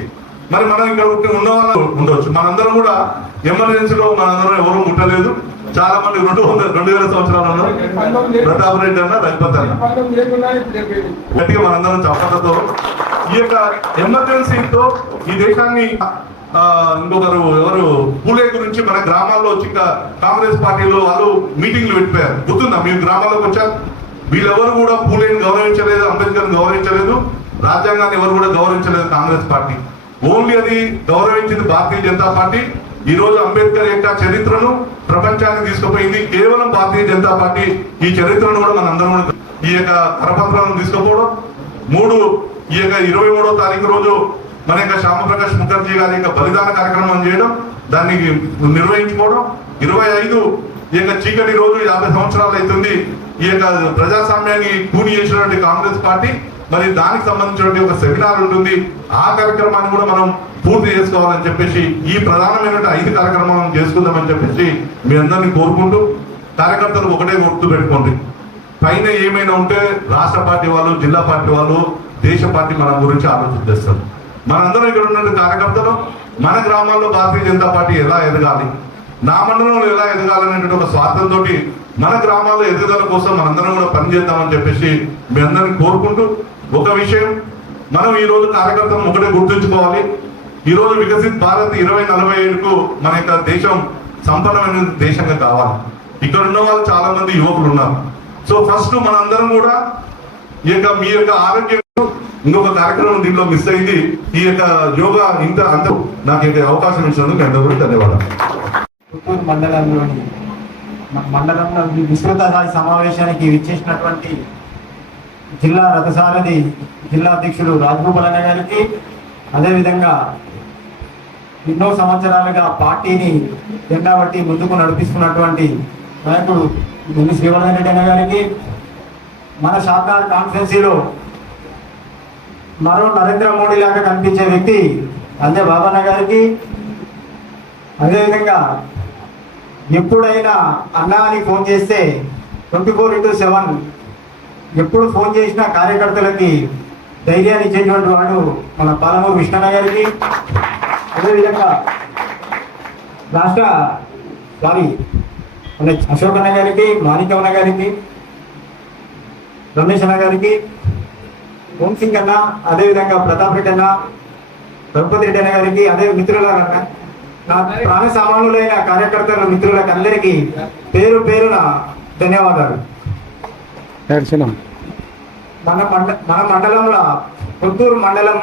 మరి మనం ఇక్కడ ఉన్న వాళ్ళు ఉండవచ్చు. మనందరం కూడా ఎమర్జెన్సీలో మనందరం ఎవరు ముట్టలేదు. చాలా మంది 2000 సంవత్సరాలు ఉన్నారు. ప్రతాప్ రెడ్డి అన్న, రఘుపతి అన్న గట్టిగా మనందరం చప్పట్లతో ఈ యొక్క ఎమర్జెన్సీతో ఈ దేశాన్ని ఇంకొకరు ఎవరు పూలే గురించి మన గ్రామాల్లో వచ్చి కాంగ్రెస్ పార్టీలో వాళ్ళు మీటింగ్లు పెట్టిపోయారు. గుర్తుందా? మీరు గ్రామాల్లోకి వచ్చారు. వీళ్ళెవరు కూడా పూలేని గౌరవించలేదు, అంబేద్కర్ గౌరవించలేదు, రాజ్యాంగాన్ని ఎవరు కూడా గౌరవించలేదు కాంగ్రెస్ పార్టీ. ఓన్లీ అది గౌరవించింది భారతీయ జనతా పార్టీ. ఈ రోజు అంబేద్కర్ యొక్క చరిత్రను ప్రపంచానికి తీసుకుపోయింది కేవలం భారతీయ జనతా పార్టీ. ఈ చరిత్రను కూడా మన అందరం ఈ యొక్క కరపత్రాలను తీసుకుపోవడం. ఈ యొక్క 23వ తారీఖు రోజు మన యొక్క శ్యామప్రకాష్ ముఖర్జీ గారి యొక్క బలిదాన కార్యక్రమం చేయడం, దాన్ని నిర్వహించుకోవడం. 25 ఈ యొక్క చీకటి రోజు 50 సంవత్సరాలు అవుతుంది ఈ యొక్క ప్రజాస్వామ్యాన్ని కూని చేసినటువంటి కాంగ్రెస్ పార్టీ. మరి దానికి సంబంధించినటువంటి ఒక సెమినార్ ఉంటుంది. ఆ కార్యక్రమాన్ని కూడా మనం పూర్తి చేసుకోవాలని చెప్పేసి ఈ ప్రధానమైన 5 కార్యక్రమాలను చేసుకుందామని చెప్పేసి మీ అందరినీ కోరుకుంటూ కార్యకర్తలు ఒకటే గుర్తు పెట్టుకోండి. పైన ఏమైనా ఉంటే రాష్ట్ర పార్టీ వాళ్ళు, జిల్లా పార్టీ వాళ్ళు, దేశ పార్టీ మన గురించి ఆలోచన చేస్తారు. మనందరం ఇక్కడ ఉన్న కార్యకర్తలు మన గ్రామాల్లో భారతీయ జనతా పార్టీ ఎలా ఎదగాలి, నా మండలంలో ఎలా ఎదగాలనేటువంటి ఒక స్వార్థంతో మన గ్రామాల్లో ఎదుగుదల కోసం మనందరం కూడా పనిచేద్దామని చెప్పేసి మీ అందరిని కోరుకుంటూ ఒక విషయం మనం ఈ రోజు కార్యకర్తలు ఒకటే గుర్తుంచుకోవాలి. ఈ రోజు వికసిత్ భారత్ 2047కు మన యొక్క దేశం సంపన్నమైన దేశంగా కావాలి. ఇక్కడ ఉన్న వాళ్ళు చాలా మంది యువకులు ఉన్నారు. సో ఫస్ట్ మనందరం కూడా ఈ యొక్క మీ యొక్క ఆరోగ్యం ఇంకొక కార్యక్రమం దీంట్లో మిస్ అయింది. ఈ యొక్క యోగా అంత నాకు యొక్క అవకాశం ఇచ్చినందుకు ఎంతో ధన్యవాదాలు. పుత్తూరు మండలంలో విస్తృత స్థాయి సమావేశానికి విచ్చేసినటువంటి జిల్లా రథసారథి జిల్లా అధ్యక్షుడు రాజగోపాల్ అన్న గారికి, అదేవిధంగా ఎన్నో సంవత్సరాలుగా పార్టీని జెండా బట్టి ముందుకు నడిపిస్తున్నటువంటి నాయకుడు ముని శ్రీవర్ధన్ రెడ్డి అన్న గారికి, మన షాద్నగర్ కాన్స్టిట్యున్సీలో మరో నరేంద్ర మోడీ లాగా కనిపించే వ్యక్తి అందే బాబన్న గారికి, అదేవిధంగా ఎప్పుడైనా అన్నా అని ఫోన్ చేస్తే 24/7 ఎప్పుడు ఫోన్ చేసినా కార్యకర్తలకి ధైర్యాన్ని ఇచ్చేటువంటి వాడు మన పాలమూరు విష్ణన్న గారికి, అదేవిధంగా మన అశోక్ అన్న గారికి, మాణిక్యవన్న గారికి, రమేష్ అన్న గారికి, ఓం సింగ్ అన్న, అదేవిధంగా ప్రతాప్ రెడ్డి అన్న, రఘుపతి రెడ్డి అన్న గారికి, అదే మిత్రులన్న, నా ప్రాణ సమానులైన కార్యకర్తల మిత్రులకు అందరికీ పేరు పేరున ధన్యవాదాలు. మన మండలంలో పుత్తూరు మండలం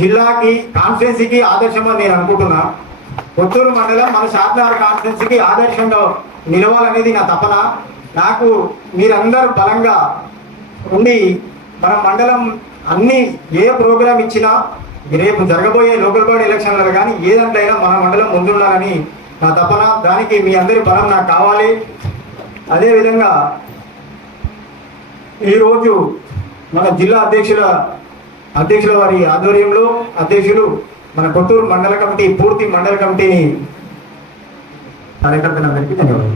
జిల్లాకి కాన్స్టిట్యున్సీకి ఆదర్శమని నేను అనుకుంటున్నా. పుత్తూరు మండలం మన షాద్నగర్ కాన్స్టిట్యున్సీకి ఆదర్శంగా నిలవాలనేది నా తపన. నాకు మీరందరూ బలంగా ఉండి మన మండలం అన్ని ఏ ప్రోగ్రాం ఇచ్చినా రేపు జరగబోయే లోకల్ బాడీ ఎలక్షన్లలో కానీ ఏ దాంట్లైనా మన మండలం ముందుండాలని నా తపన. దానికి మీ అందరి బలం నాకు కావాలి. అదేవిధంగా ఈరోజు మన జిల్లా అధ్యక్షుల వారి ఆధ్వర్యంలో అధ్యక్షులు మన పుత్తూరు మండల కమిటీ పూర్తి మండల కమిటీని కార్యకర్తలందరికీ ధన్యవాదాలు.